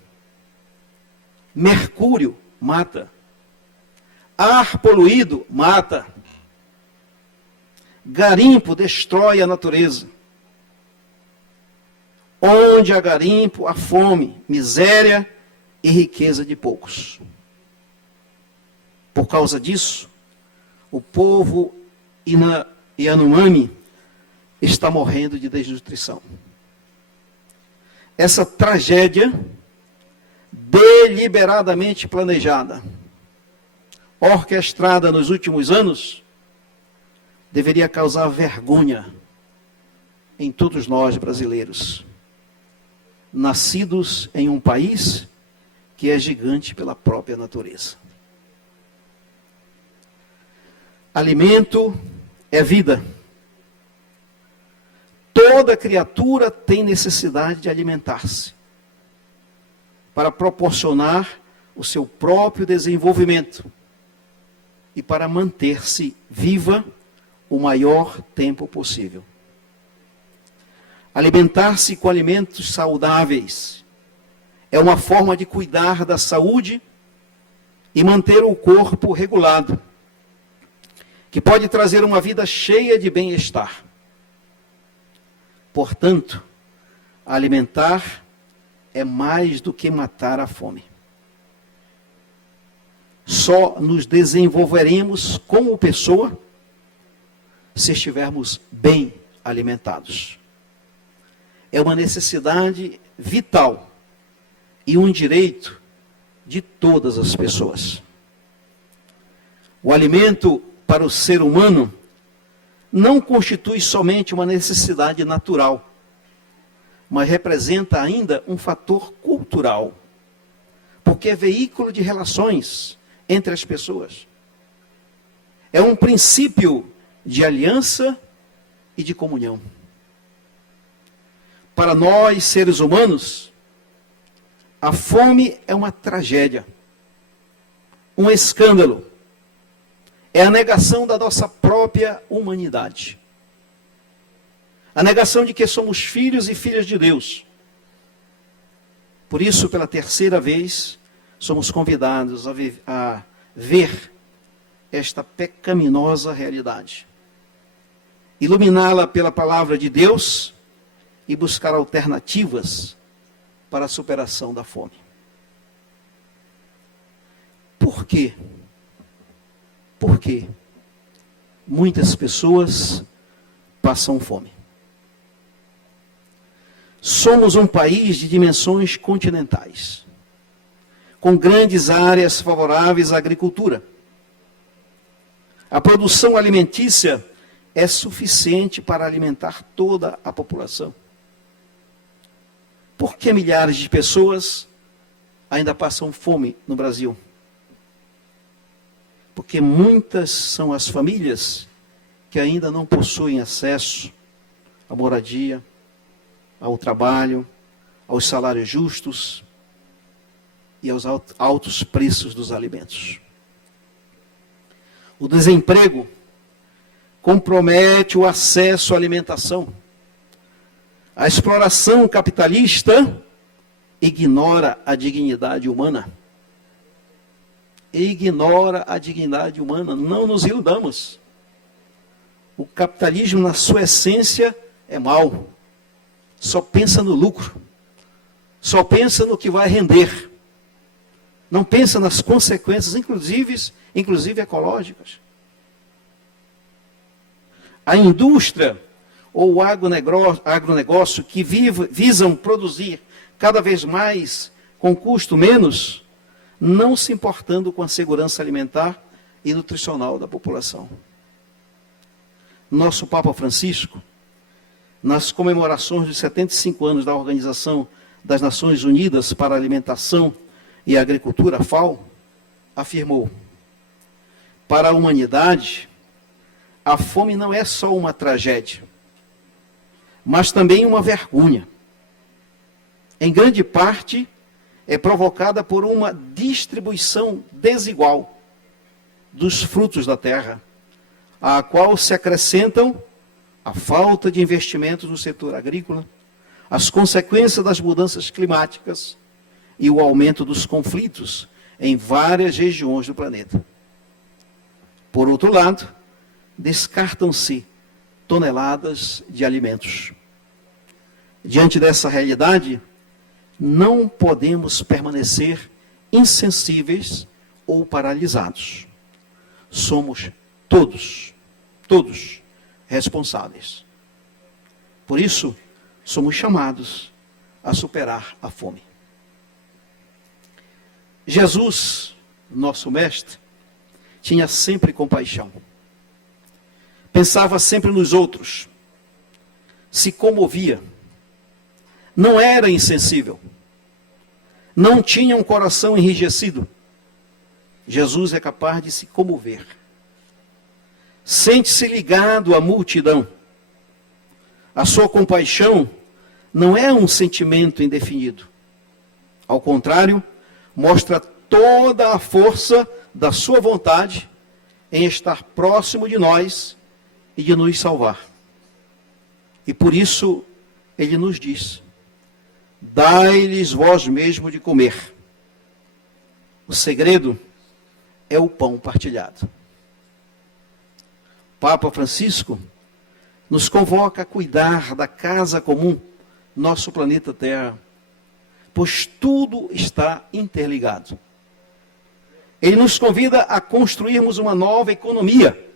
Mercúrio mata. Ar poluído mata. Garimpo destrói a natureza. Onde há garimpo, há fome, miséria e riqueza de poucos. Por causa disso, o povo Yanomami está morrendo de desnutrição. Essa tragédia, deliberadamente planejada, orquestrada nos últimos anos, deveria causar vergonha em todos nós brasileiros, nascidos em um país que é gigante pela própria natureza. Alimento é vida. Toda criatura tem necessidade de alimentar-se para proporcionar o seu próprio desenvolvimento e para manter-se viva o maior tempo possível. Alimentar-se com alimentos saudáveis é uma forma de cuidar da saúde e manter o corpo regulado, que pode trazer uma vida cheia de bem-estar. Portanto, alimentar é mais do que matar a fome. Só nos desenvolveremos como pessoa se estivermos bem alimentados. É uma necessidade vital e um direito de todas as pessoas. O alimento para o ser humano não constitui somente uma necessidade natural, mas representa ainda um fator cultural, porque é veículo de relações entre as pessoas. É um princípio de aliança e de comunhão. Para nós, seres humanos, a fome é uma tragédia, um escândalo. É a negação da nossa própria humanidade. A negação de que somos filhos e filhas de Deus. Por isso, pela terceira vez, somos convidados a ver esta pecaminosa realidade. Iluminá-la pela palavra de Deus e buscar alternativas para a superação da fome. Por quê? Porque muitas pessoas passam fome. Somos um país de dimensões continentais, com grandes áreas favoráveis à agricultura. A produção alimentícia é suficiente para alimentar toda a população. Por que milhares de pessoas ainda passam fome no Brasil? Porque muitas são as famílias que ainda não possuem acesso à moradia, ao trabalho, aos salários justos e aos altos preços dos alimentos. O desemprego compromete o acesso à alimentação. A exploração capitalista ignora a dignidade humana. e ignora a dignidade humana. Não nos iludamos. O capitalismo, na sua essência, é mau. Só pensa no lucro. Só pensa no que vai render. Não pensa nas consequências, inclusive ecológicas. A indústria ou o agronegócio que visam produzir cada vez mais com custo menos, não se importando com a segurança alimentar e nutricional da população. Nosso Papa Francisco, nas comemorações dos 75 anos da Organização das Nações Unidas para a Alimentação e a Agricultura, FAO, afirmou: para a humanidade, a fome não é só uma tragédia, mas também uma vergonha. Em grande parte, é provocada por uma distribuição desigual dos frutos da terra, à qual se acrescentam a falta de investimentos no setor agrícola, as consequências das mudanças climáticas e o aumento dos conflitos em várias regiões do planeta. Por outro lado, descartam-se toneladas de alimentos. Diante dessa realidade, não podemos permanecer insensíveis ou paralisados. Somos todos responsáveis. Por isso, somos chamados a superar a fome. Jesus, nosso mestre, tinha sempre compaixão. Pensava sempre nos outros. Se comovia. Não era insensível. Não tinha um coração enrijecido. Jesus é capaz de se comover. Sente-se ligado à multidão. A sua compaixão não é um sentimento indefinido. Ao contrário, mostra toda a força da sua vontade em estar próximo de nós e de nos salvar. E por isso, ele nos diz: dai-lhes vós mesmo de comer. O segredo é o pão partilhado. Papa Francisco nos convoca a cuidar da casa comum, nosso planeta Terra, pois tudo está interligado. Ele nos convida a construirmos uma nova economia,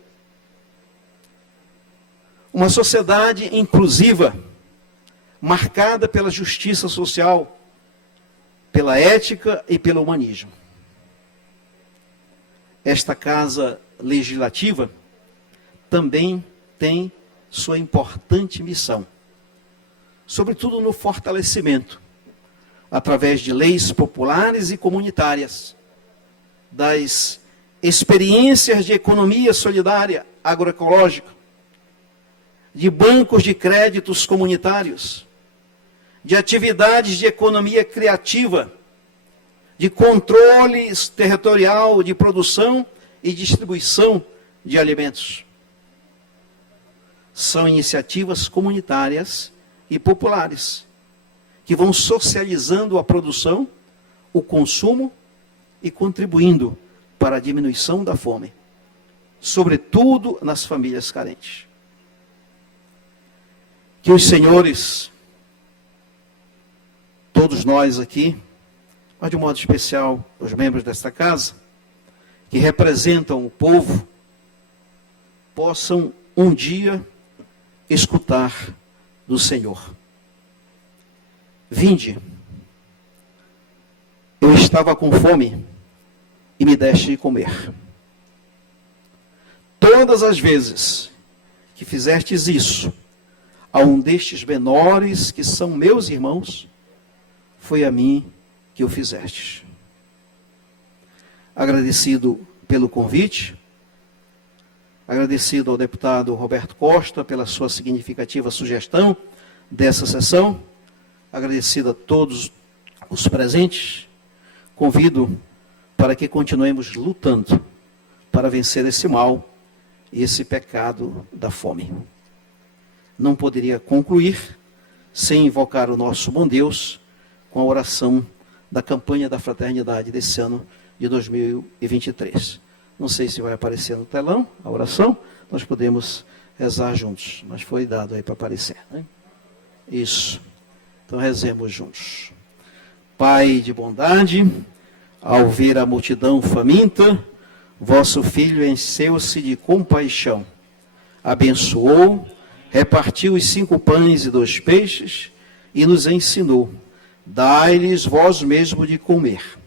uma sociedade inclusiva, marcada pela justiça social, pela ética e pelo humanismo. Esta casa legislativa também tem sua importante missão, sobretudo no fortalecimento, através de leis populares e comunitárias, das experiências de economia solidária agroecológica, de bancos de créditos comunitários, de atividades de economia criativa, de controle territorial de produção e distribuição de alimentos. São iniciativas comunitárias e populares, que vão socializando a produção, o consumo e contribuindo para a diminuição da fome, sobretudo nas famílias carentes. Que os senhores, todos nós aqui, mas de um modo especial os membros desta casa, que representam o povo, possam um dia escutar do Senhor: vinde, eu estava com fome e me deste de comer. Todas as vezes que fizestes isso a um destes menores que são meus irmãos, foi a mim que o fizestes. Agradecido pelo convite, agradecido ao deputado Roberto Costa pela sua significativa sugestão dessa sessão, agradecido a todos os presentes, convido para que continuemos lutando para vencer esse mal e esse pecado da fome. Não poderia concluir sem invocar o nosso bom Deus com a oração da campanha da fraternidade desse ano de 2023. Não sei se vai aparecer no telão a oração, nós podemos rezar juntos, mas foi dado aí para aparecer, né? Isso. Então rezemos juntos. Pai de bondade, ao ver a multidão faminta, vosso Filho encheu-se de compaixão, abençoou, repartiu os 5 pães e 2 peixes e nos ensinou: dai-lhes vós mesmo de comer.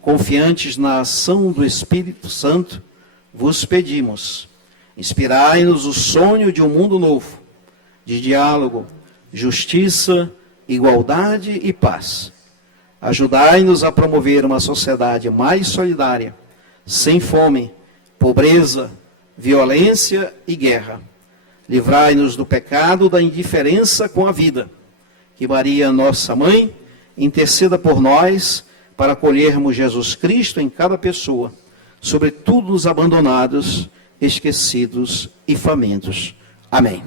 Confiantes na ação do Espírito Santo, vos pedimos: inspirai-nos o sonho de um mundo novo, de diálogo, justiça, igualdade e paz. Ajudai-nos a promover uma sociedade mais solidária, sem fome, pobreza, violência e guerra. Livrai-nos do pecado da indiferença com a vida. Que Maria, nossa mãe, interceda por nós para acolhermos Jesus Cristo em cada pessoa, sobretudo os abandonados, esquecidos e famintos. Amém.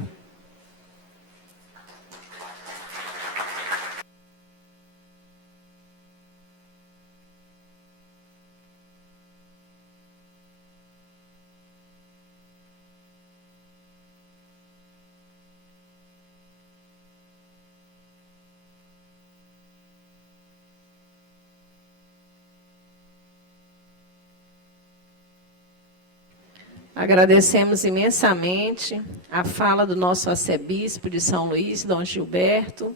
Agradecemos imensamente a fala do nosso arcebispo de São Luís, Dom Gilberto.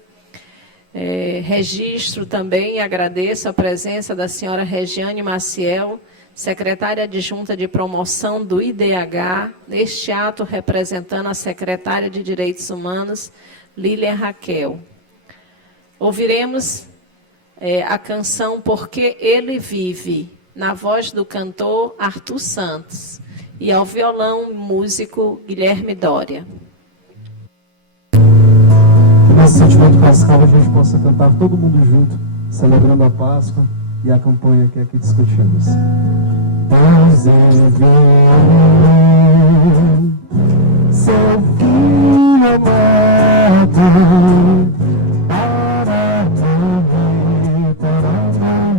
Registro também e agradeço a presença da senhora Regiane Maciel, secretária adjunta de promoção do IDH, neste ato representando a secretária de Direitos Humanos, Lília Raquel. Ouviremos a canção Porque Ele Vive, na voz do cantor Arthur Santos. E ao violão, músico Guilherme Dória. Que nesse sentimento pascal a gente possa cantar todo mundo junto, celebrando a Páscoa e a campanha que aqui discutimos. Pois ele veio, seu filho amado, para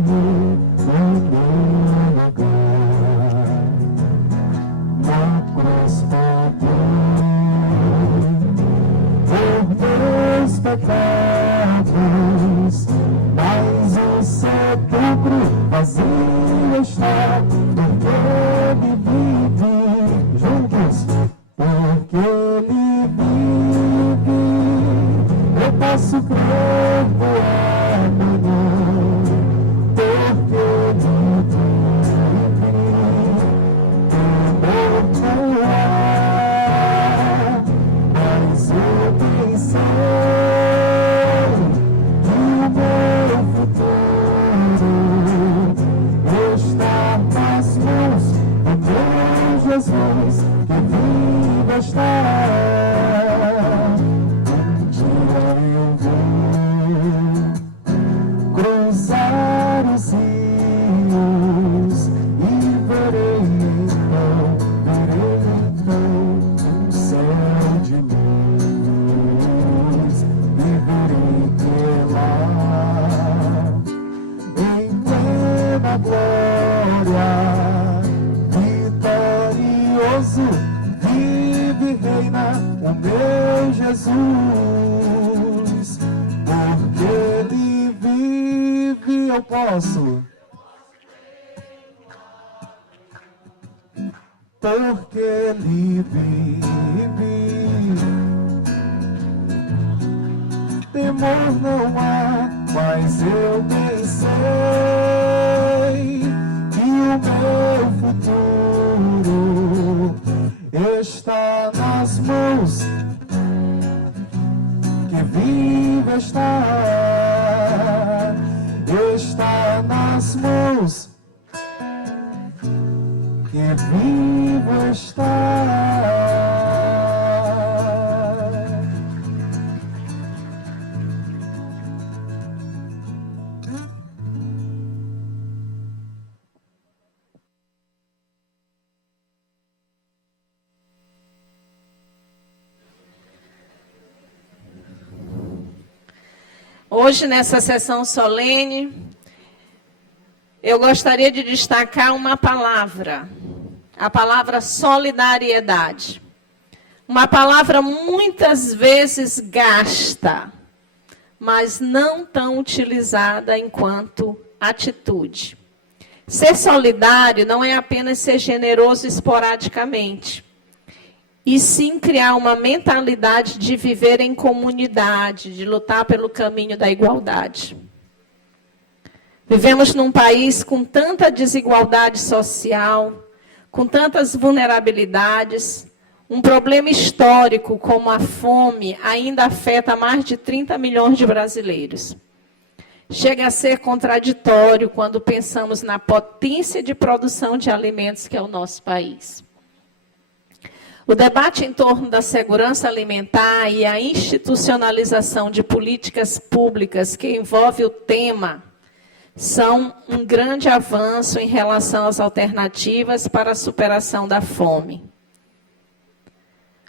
morrer, no meu lugar. Na cruz por meus pecados, mas o sepulcro vazio está, porque ele vive, juntos, porque ele vive, eu posso crer no amanhã, porque ele mas eu pensei que o meu futuro está nas mãos do meu Jesus, que vive está. Um dia eu vou cruzar os rios e verei um céu de luz, viverei pela em plena glória, vitorioso, vive e reina o meu Jesus, porque ele vive, eu posso. Porque ele vive, temor não há, mas eu pensei que o meu futuro está nas mãos que vive está nas mãos que vivo está. Hoje, nessa sessão solene, eu gostaria de destacar uma palavra, a palavra solidariedade. Uma palavra muitas vezes gasta, mas não tão utilizada enquanto atitude. Ser solidário não é apenas ser generoso esporadicamente, e sim criar uma mentalidade de viver em comunidade, de lutar pelo caminho da igualdade. Vivemos num país com tanta desigualdade social, com tantas vulnerabilidades. Um problema histórico como a fome ainda afeta mais de 30 milhões de brasileiros. Chega a ser contraditório quando pensamos na potência de produção de alimentos que é o nosso país. O debate em torno da segurança alimentar e a institucionalização de políticas públicas que envolve o tema são um grande avanço em relação às alternativas para a superação da fome.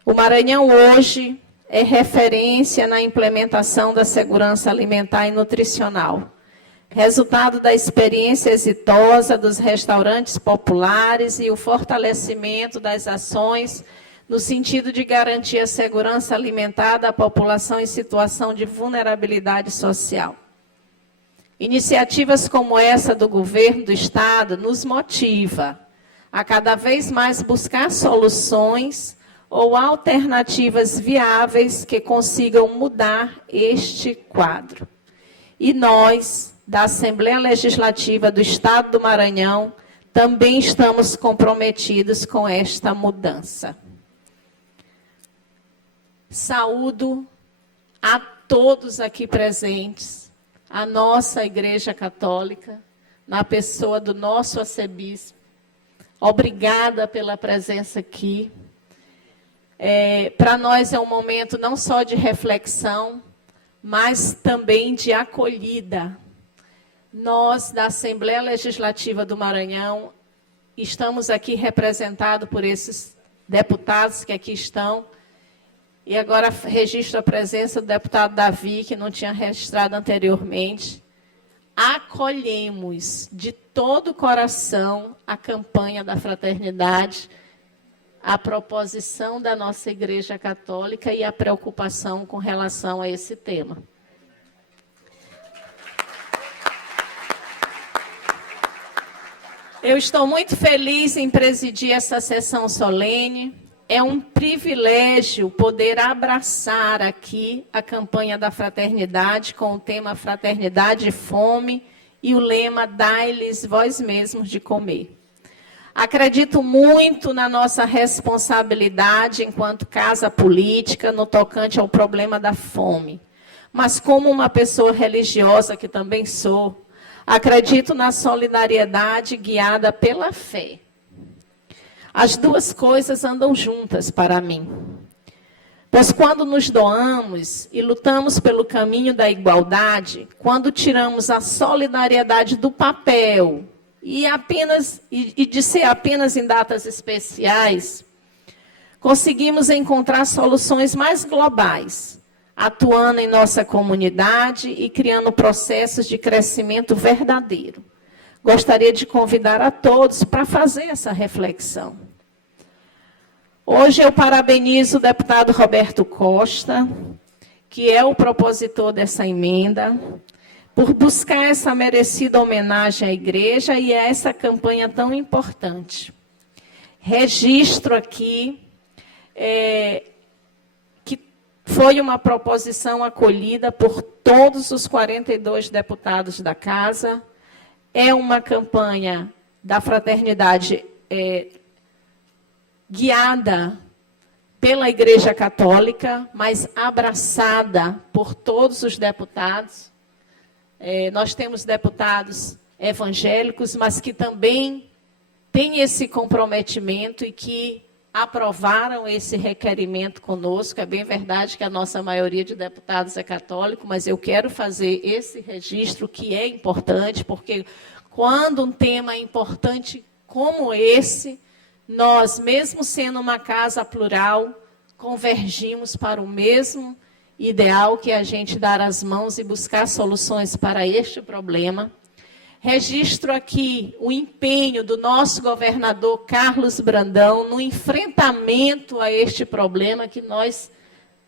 O Maranhão hoje é referência na implementação da segurança alimentar e nutricional, resultado da experiência exitosa dos restaurantes populares e o fortalecimento das ações no sentido de garantir a segurança alimentar da população em situação de vulnerabilidade social. Iniciativas como essa do governo do Estado nos motiva a cada vez mais buscar soluções ou alternativas viáveis que consigam mudar este quadro. E nós, da Assembleia Legislativa do Estado do Maranhão, também estamos comprometidos com esta mudança. Saúdo a todos aqui presentes, a nossa Igreja Católica, na pessoa do nosso arcebispo. Obrigada pela presença aqui. Para nós é um momento não só de reflexão, mas também de acolhida. Nós, da Assembleia Legislativa do Maranhão, estamos aqui representados por esses deputados que aqui estão. E agora registro a presença do deputado Davi, que não tinha registrado anteriormente. Acolhemos de todo o coração a campanha da fraternidade, a proposição da nossa Igreja Católica e a preocupação com relação a esse tema. Eu estou muito feliz em presidir essa sessão solene. É um privilégio poder abraçar aqui a campanha da fraternidade com o tema Fraternidade e Fome e o lema Dai-lhes vós mesmos de comer. Acredito muito na nossa responsabilidade enquanto casa política no tocante ao problema da fome. Mas como uma pessoa religiosa, que também sou, acredito na solidariedade guiada pela fé. As duas coisas andam juntas para mim. Pois quando nos doamos e lutamos pelo caminho da igualdade, quando tiramos a solidariedade do papel e de ser apenas em datas especiais, conseguimos encontrar soluções mais globais, atuando em nossa comunidade e criando processos de crescimento verdadeiro. Gostaria de convidar a todos para fazer essa reflexão. Hoje eu parabenizo o deputado Roberto Costa, que é o propositor dessa emenda, por buscar essa merecida homenagem à igreja e a essa campanha tão importante. Registro aqui que foi uma proposição acolhida por todos os 42 deputados da casa. É uma campanha da fraternidade guiada pela Igreja Católica, mas abraçada por todos os deputados. Nós temos deputados evangélicos, mas que também têm esse comprometimento e que aprovaram esse requerimento conosco. É bem verdade que a nossa maioria de deputados é católico, mas eu quero fazer esse registro que é importante, porque quando um tema é importante como esse, nós, mesmo sendo uma casa plural, convergimos para o mesmo ideal, que é a gente dar as mãos e buscar soluções para este problema. Registro aqui o empenho do nosso governador Carlos Brandão no enfrentamento a este problema que nós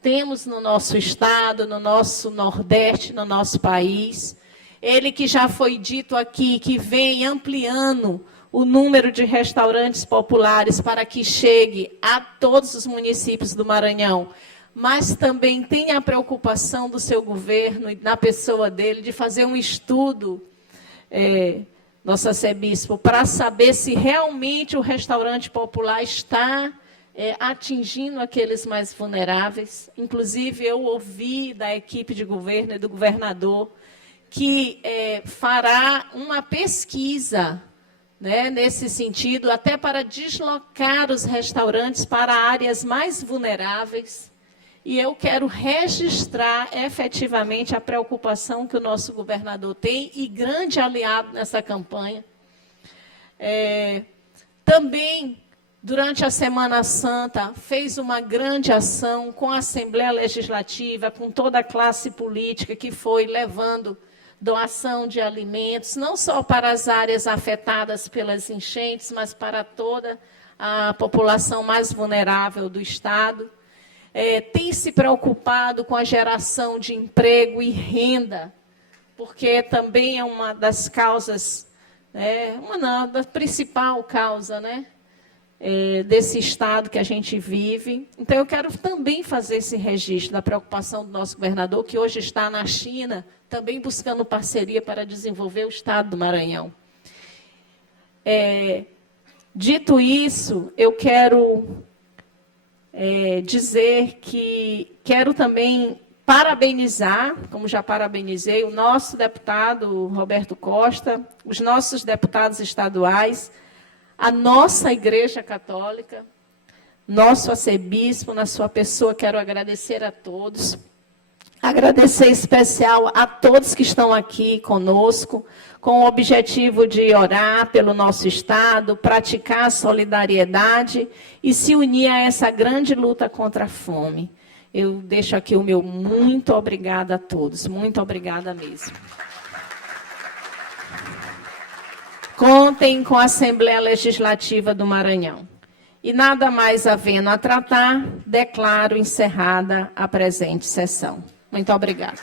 temos no nosso estado, no nosso Nordeste, no nosso país. Ele que já foi dito aqui que vem ampliando o número de restaurantes populares para que chegue a todos os municípios do Maranhão, mas também tem a preocupação do seu governo e na pessoa dele de fazer um estudo, nosso arcebispo, para saber se realmente o restaurante popular está atingindo aqueles mais vulneráveis. Inclusive, eu ouvi da equipe de governo e do governador que fará uma pesquisa, né, nesse sentido, até para deslocar os restaurantes para áreas mais vulneráveis. E eu quero registrar efetivamente a preocupação que o nosso governador tem e grande aliado nessa campanha. Também, durante a Semana Santa, fez uma grande ação com a Assembleia Legislativa, com toda a classe política que foi levando doação de alimentos, não só para as áreas afetadas pelas enchentes, mas para toda a população mais vulnerável do estado. Tem se preocupado com a geração de emprego e renda, porque também é uma das causas, da principal causa, né, desse estado que a gente vive. Então, eu quero também fazer esse registro da preocupação do nosso governador, que hoje está na China, também buscando parceria para desenvolver o estado do Maranhão. Dito isso, eu quero dizer que quero também parabenizar, como já parabenizei, o nosso deputado Roberto Costa, os nossos deputados estaduais, a nossa Igreja Católica, nosso arcebispo, na sua pessoa, quero agradecer a todos. Agradecer em especial a todos que estão aqui conosco, com o objetivo de orar pelo nosso estado, praticar a solidariedade e se unir a essa grande luta contra a fome. Eu deixo aqui o meu muito obrigada a todos, muito obrigada mesmo. Contem com a Assembleia Legislativa do Maranhão. E nada mais havendo a tratar, declaro encerrada a presente sessão. Muito obrigada.